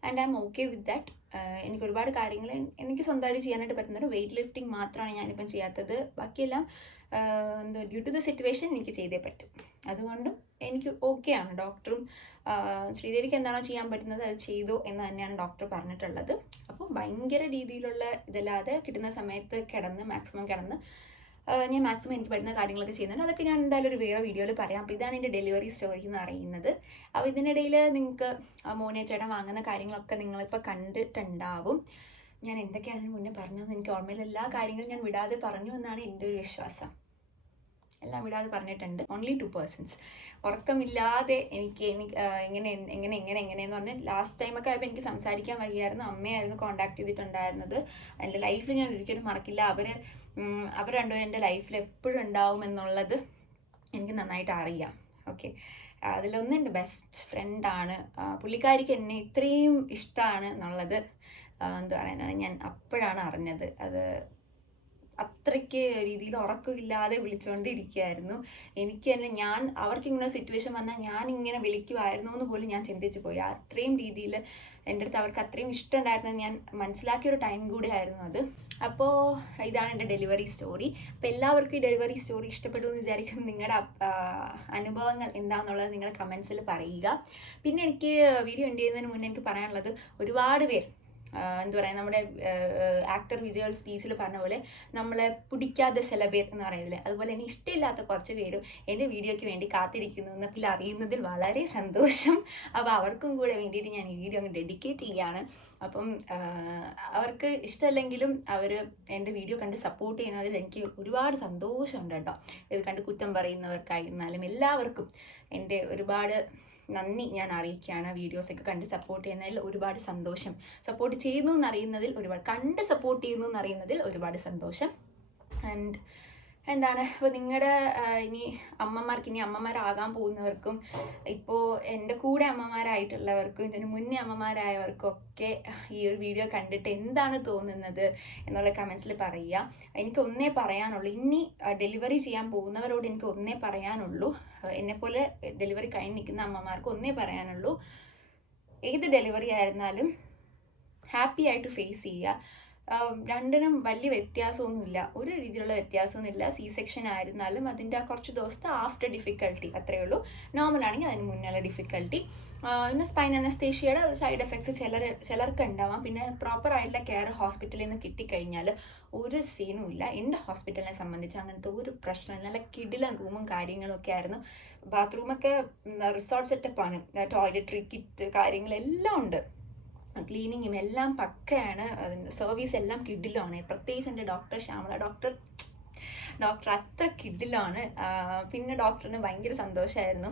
And I M okay with that. എനിക്ക് ഒരുപാട് കാര്യങ്ങൾ എനിക്ക് സ്വന്തമായിട്ട് ചെയ്യാനായിട്ട് പറ്റുന്നുണ്ട്. വെയിറ്റ് ലിഫ്റ്റിംഗ് മാത്രമാണ് ഞാനിപ്പം ചെയ്യാത്തത്. ബാക്കിയെല്ലാം ഡ്യൂ ടു ദ സിറ്റുവേഷൻ എനിക്ക് ചെയ്തേ പറ്റും. അതുകൊണ്ടും എനിക്ക് ഓക്കെയാണ്. ഡോക്ടറും ശ്രീദേവിക്ക് എന്താണോ ചെയ്യാൻ പറ്റുന്നത് അത് ചെയ്തു എന്ന് തന്നെയാണ് ഡോക്ടർ പറഞ്ഞിട്ടുള്ളത്. അപ്പോൾ ഭയങ്കര രീതിയിലുള്ള ഇതല്ലാതെ കിട്ടുന്ന സമയത്ത് മാക്സിമം കിടന്ന് ഞാൻ മാക്സിമം എനിക്ക് പറ്റുന്ന കാര്യങ്ങളൊക്കെ ചെയ്യുന്നുണ്ട്. അതൊക്കെ ഞാൻ എന്തായാലും ഒരു വേറെ വീഡിയോയിൽ പറയാം. അപ്പോൾ ഇതാണ് എൻ്റെ ഡെലിവറി സ്റ്റോറി എന്ന് അറിയുന്നത്. അപ്പോൾ ഇതിനിടയിൽ നിങ്ങൾക്ക് മോനെ ചേട്ടൻ വാങ്ങുന്ന കാര്യങ്ങളൊക്കെ നിങ്ങളിപ്പോൾ കണ്ടിട്ടുണ്ടാവും. ഞാൻ എന്തൊക്കെയാണ് അതിന് മുന്നേ പറഞ്ഞതെന്ന് എനിക്ക് ഓർമ്മയില്ല. എല്ലാ കാര്യങ്ങളും ഞാൻ വിടാതെ പറഞ്ഞു എന്നാണ് എൻ്റെ ഒരു വിശ്വാസം. എല്ലാം വിടാതെ പറഞ്ഞിട്ടുണ്ട്. Only 2 persons. ഉറക്കമില്ലാതെ എനിക്ക് എങ്ങനെയെന്ന് പറഞ്ഞാൽ ലാസ്റ്റ് ടൈമൊക്കെ ആയപ്പോൾ എനിക്ക് സംസാരിക്കാൻ വയ്യായിരുന്നു. അമ്മയായിരുന്നു കോൺടാക്ട് ചെയ്തിട്ടുണ്ടായിരുന്നത്. എൻ്റെ ലൈഫിൽ ഞാൻ ഒരിക്കലും മറക്കില്ല. അവർ രണ്ടുപേരും എൻ്റെ ലൈഫിൽ എപ്പോഴും ഉണ്ടാവും എന്നുള്ളത് എനിക്ക് നന്നായിട്ട് അറിയാം. ഓക്കെ, അതിലൊന്ന് എൻ്റെ ബെസ്റ്റ് ഫ്രണ്ടാണ്. പുള്ളിക്കാരിക്ക് എന്നെ ഇത്രയും ഇഷ്ടമാണ് എന്നുള്ളത് എന്താ പറയാനാണ് ഞാൻ അപ്പോഴാണ് അറിഞ്ഞത്. അത് അത്രയ്ക്ക് രീതിയിൽ ഉറക്കമില്ലാതെ വിളിച്ചുകൊണ്ടിരിക്കുകയായിരുന്നു. എനിക്ക് തന്നെ അവർക്കിങ്ങനെ സിറ്റുവേഷൻ വന്നാൽ ഞാനിങ്ങനെ വിളിക്കുമായിരുന്നു എന്ന് പോലും ഞാൻ ചിന്തിച്ചു പോയി. അത്രയും രീതിയിൽ എൻ്റെ അടുത്ത് അവർക്ക് അത്രയും ഇഷ്ടമുണ്ടായിരുന്നത് ഞാൻ മനസ്സിലാക്കിയൊരു ടൈം കൂടെ ആയിരുന്നു അത്. അപ്പോൾ ഇതാണ് എൻ്റെ ഡെലിവറി സ്റ്റോറി. അപ്പോൾ എല്ലാവർക്കും ഈ ഡെലിവറി സ്റ്റോറി ഇഷ്ടപ്പെട്ടു എന്ന് വിചാരിക്കുന്നു. നിങ്ങളുടെ അനുഭവങ്ങൾ എന്താണെന്നുള്ളത് നിങ്ങൾ കമൻസിൽ പറയുക. പിന്നെ എനിക്ക് വീഡിയോ എൻഡ് ചെയ്യുന്നതിന് മുന്നേ എനിക്ക് പറയാനുള്ളത്, ഒരുപാട് പേർ എന്താ പറയുക, നമ്മുടെ ആക്ടർ വിജയ് സ്പീച്ചിൽ പറഞ്ഞ പോലെ നമ്മളെ പിടിക്കാതെ സെലിബ്രേറ്റ് എന്ന് പറയുന്നില്ലേ, അതുപോലെ തന്നെ ഇഷ്ടമില്ലാത്ത കുറച്ച് പേരും എൻ്റെ വീഡിയോയ്ക്ക് വേണ്ടി കാത്തിരിക്കുന്നു എന്നതിൽ അറിയുന്നതിൽ വളരെ സന്തോഷം. അപ്പോൾ അവർക്കും കൂടെ വേണ്ടിയിട്ട് ഞാൻ ഈ വീഡിയോ അങ്ങ് ഡെഡിക്കേറ്റ് ചെയ്യുകയാണ്. അപ്പം അവർക്ക് ഇഷ്ടമല്ലെങ്കിലും അവർ എൻ്റെ വീഡിയോ കണ്ട് സപ്പോർട്ട് ചെയ്യുന്നതിൽ എനിക്ക് ഒരുപാട് സന്തോഷമുണ്ട് കേട്ടോ. ഇത് കണ്ട് കുറ്റം പറയുന്നവർക്കായിരുന്നാലും എല്ലാവർക്കും എൻ്റെ ഒരുപാട് നന്ദി ഞാൻ അറിയിക്കുകയാണ്. വീഡിയോസൊക്കെ കണ്ട് സപ്പോർട്ട് ചെയ്യുന്നതിൽ ഒരുപാട് സന്തോഷം. സപ്പോർട്ട് ചെയ്യുന്നു എന്നറിയുന്നതിൽ കണ്ട് സപ്പോർട്ട് ചെയ്യുന്നു എന്നറിയുന്നതിൽ ഒരുപാട് സന്തോഷം. ആൻഡ് എന്താണ്, ഇപ്പോൾ നിങ്ങളുടെ ഇനി അമ്മമാരാകാൻ പോകുന്നവർക്കും ഇപ്പോൾ എൻ്റെ കൂടെ അമ്മമാരായിട്ടുള്ളവർക്കും ഇതിന് മുന്നേ അമ്മമാരായവർക്കും ഒക്കെ ഈ ഒരു വീഡിയോ കണ്ടിട്ട് എന്താണ് തോന്നുന്നത് എന്നുള്ള കമൻസിൽ പറയുക. എനിക്കൊന്നേ പറയാനുള്ളൂ, ഇനി ഡെലിവറി ചെയ്യാൻ പോകുന്നവരോട് എനിക്ക് ഒന്നേ പറയാനുള്ളൂ. എന്നെപ്പോലെ ഡെലിവറി കഴിഞ്ഞ് നിൽക്കുന്ന അമ്മമാർക്ക് ഒന്നേ പറയാനുള്ളൂ, ഏത് ഡെലിവറി ആയിരുന്നാലും ഹാപ്പി ആയിട്ട് ഫേസ് ചെയ്യുക. രണ്ടിനും വലിയ വ്യത്യാസമൊന്നുമില്ല, ഒരു രീതിയിലുള്ള വ്യത്യാസമൊന്നുമില്ല. സി സെക്ഷൻ ആയിരുന്നാലും അതിൻ്റെ കുറച്ച് ദിവസത്തെ ആഫ്റ്റർ ഡിഫിക്കൽട്ടി അത്രയേ ഉള്ളൂ. നോർമൽ ആണെങ്കിൽ അതിന് മുന്നുള്ള ഡിഫിക്കൽട്ടി. പിന്നെ സ്പൈൻ അനസ്തേഷ്യയുടെ സൈഡ് എഫക്ട്സ് ചിലർക്ക് ഉണ്ടാവാം. പിന്നെ പ്രോപ്പറായിട്ടുള്ള കെയർ ഹോസ്പിറ്റലിൽ നിന്ന് കിട്ടിക്കഴിഞ്ഞാൽ ഒരു സീനും ഇല്ല. എൻ്റെ ഹോസ്പിറ്റലിനെ സംബന്ധിച്ച് അങ്ങനത്തെ ഒരു പ്രശ്നമില്ല. നല്ല കിടിലൻ റൂമും കാര്യങ്ങളും ഒക്കെ ആയിരുന്നു. ബാത്റൂമൊക്കെ റിസോർട്ട് സെറ്റപ്പാണ്. ടോയ്ലറ്ററി കിറ്റ് കാര്യങ്ങളെല്ലാം ഉണ്ട്. ക്ലീനിങ്ങും എല്ലാം പക്കയാണ്. സർവീസ് എല്ലാം കിഡിലാണ്. പ്രത്യേകിച്ച് എൻ്റെ ഡോക്ടർ ശ്യാമള ഡോക്ടർ അത്ര കിഡിലാണ്. പിന്നെ ഡോക്ടറിന് ഭയങ്കര സന്തോഷമായിരുന്നു.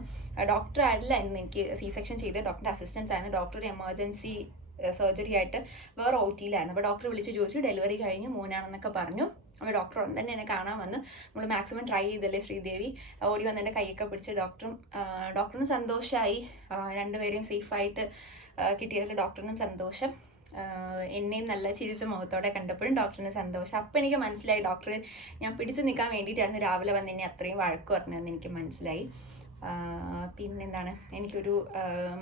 ഡോക്ടർ അല്ലായിരുന്നു എനിക്ക് സി സെക്ഷൻ ചെയ്ത്, ഡോക്ടറുടെ അസിസ്റ്റൻസ് ആയിരുന്നു. ഡോക്ടർ എമർജൻസി സർജറി ആയിട്ട് വേറെ OT-യിലായിരുന്നു. അപ്പോൾ ഡോക്ടർ വിളിച്ച് ചോദിച്ചു ഡെലിവറി കഴിഞ്ഞ് മോനാണെന്നൊക്കെ പറഞ്ഞു. അപ്പോൾ ഡോക്ടർ തന്നെ എന്നെ കാണാൻ വന്നു. നമ്മൾ മാക്സിമം ട്രൈ ചെയ്തല്ലേ ശ്രീദേവി. ഓടി വന്ന് എൻ്റെ കൈയൊക്കെ പിടിച്ച് ഡോക്ടറിന് സന്തോഷമായി. രണ്ടുപേരെയും സേഫായിട്ട് കിട്ടിയതിൽ ഡോക്ടറിനും സന്തോഷം. എന്നെയും നല്ല ചിരിച്ച മുഖത്തോടെ കണ്ടപ്പോഴും ഡോക്ടറിന് സന്തോഷം. അപ്പോൾ എനിക്ക് മനസ്സിലായി ഡോക്ടർ ഞാൻ പിടിച്ചു നിൽക്കാൻ വേണ്ടിയിട്ടായിരുന്നു രാവിലെ വന്ന് എന്നെ അത്രയും വഴക്ക് പറഞ്ഞതെന്ന് എനിക്ക് മനസ്സിലായി. പിന്നെന്താണ്, എനിക്കൊരു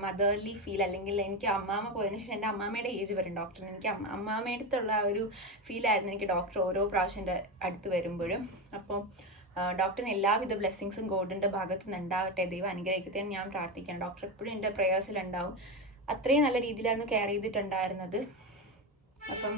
മദർലി ഫീൽ, അല്ലെങ്കിൽ എനിക്ക് അമ്മാമ്മ പോയതിനു ശേഷം എൻ്റെ അമ്മാമ്മയുടെ ഏജ് വരും ഡോക്ടറിന്, എനിക്ക് അമ്മാമ്മയുടെ അടുത്തുള്ള ആ ഒരു ഫീലായിരുന്നു എനിക്ക് ഡോക്ടർ ഓരോ പ്രാവശ്യം എൻ്റെ അടുത്ത് വരുമ്പോഴും. അപ്പോൾ ഡോക്ടറിന് എല്ലാവിധ ബ്ലെസ്സിങ്സും ഗോഡിൻ്റെ ഭാഗത്ത് നിന്ന് ഉണ്ടാവട്ടെ, ദൈവം അനുഗ്രഹിക്കട്ടെ എന്ന് ഞാൻ പ്രാർത്ഥിക്കണം. ഡോക്ടർ എപ്പോഴും എൻ്റെ പ്രേയേഴ്സിലുണ്ടാവും. അത്രയും നല്ല രീതിയിലായിരുന്നു കെയർ ചെയ്തിട്ടുണ്ടായിരുന്നത്. അപ്പം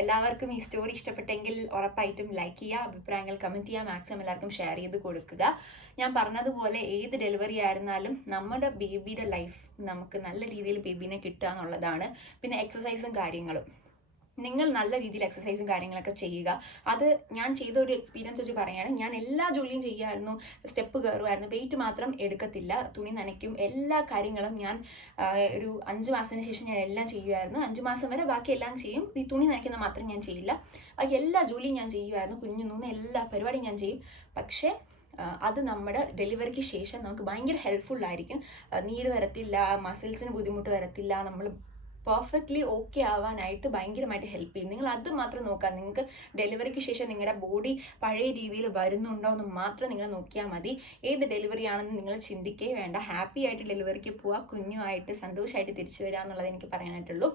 എല്ലാവർക്കും ഈ സ്റ്റോറി ഇഷ്ടപ്പെട്ടെങ്കിൽ ഉറപ്പായിട്ടും ലൈക്ക് ചെയ്യുക, അഭിപ്രായങ്ങൾ കമൻറ്റ് ചെയ്യുക, മാക്സിമം എല്ലാവർക്കും ഷെയർ ചെയ്ത് കൊടുക്കുക. ഞാൻ പറഞ്ഞതുപോലെ ഏത് ഡെലിവറി ആയിരുന്നാലും നമ്മുടെ ബേബിയുടെ ലൈഫ് നമുക്ക് നല്ല രീതിയിൽ ബേബീനെ കിട്ടുക എന്നുള്ളതാണ്. പിന്നെ എക്സസൈസും കാര്യങ്ങളും, നിങ്ങൾ നല്ല രീതിയിൽ എക്സസൈസും കാര്യങ്ങളൊക്കെ ചെയ്യുക. അത് ഞാൻ ചെയ്ത ഒരു എക്സ്പീരിയൻസ് വെച്ച് പറയുകയാണ്. ഞാൻ എല്ലാ ജോലിയും ചെയ്യുമായിരുന്നു, സ്റ്റെപ്പ് കയറുമായിരുന്നു, വെയിറ്റ് മാത്രം എടുക്കത്തില്ല, തുണി നനയ്ക്കും, എല്ലാ കാര്യങ്ങളും ഞാൻ ഒരു 5 മാസത്തിന് ശേഷം ഞാൻ എല്ലാം ചെയ്യുമായിരുന്നു. 5 മാസം വരെ ബാക്കി എല്ലാം ചെയ്യും, ഈ തുണി നനയ്ക്കുന്ന മാത്രം ഞാൻ ചെയ്യില്ല. ബാക്കി എല്ലാ ജോലിയും ഞാൻ ചെയ്യുമായിരുന്നു, കുഞ്ഞുനൂന്ന് എല്ലാ പരിപാടിയും ഞാൻ ചെയ്യും. പക്ഷേ അത് നമ്മുടെ ഡെലിവറിക്ക് ശേഷം നമുക്ക് ഭയങ്കര ഹെൽപ്ഫുള്ളായിരിക്കും. നീര് വരത്തില്ല, മസിൽസിന് ബുദ്ധിമുട്ട് വരത്തില്ല, നമ്മൾ പെർഫെക്റ്റ്ലി ഓക്കെ ആവാനായിട്ട് ഭയങ്കരമായിട്ട് ഹെൽപ്പ് ചെയ്യും. നിങ്ങൾ അത് മാത്രം നോക്കുക. നിങ്ങൾക്ക് ഡെലിവറിക്ക് ശേഷം നിങ്ങളുടെ ബോഡി പഴയ രീതിയിൽ വരുന്നുണ്ടോ എന്ന് മാത്രം നിങ്ങൾ നോക്കിയാൽ മതി. ഏത് ഡെലിവറി ആണെന്ന് നിങ്ങൾ ചിന്തിക്കേ വേണ്ട. ഹാപ്പി ആയിട്ട് ഡെലിവറിക്ക് പോവുക, കുഞ്ഞുമായിട്ട് സന്തോഷമായിട്ട് തിരിച്ചു വരിക എന്നുള്ളത് എനിക്ക് പറയാനായിട്ടുള്ളൂ.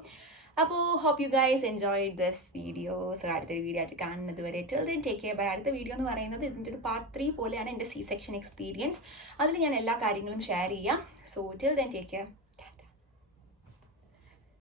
അപ്പോൾ hope you guys enjoy this video. So അടുത്തൊരു വീഡിയോ ആയിട്ട് കാണുന്നത് വരെ till then take care bye. അടുത്ത വീഡിയോ എന്ന് പറയുന്നത് ഇതിൻ്റെ ഒരു പാർട്ട് 3 പോലെയാണ് എൻ്റെ C-സെക്ഷൻ എക്സ്പീരിയൻസ്. അതിൽ ഞാൻ എല്ലാ കാര്യങ്ങളും ഷെയർ ചെയ്യാം. So till then take care.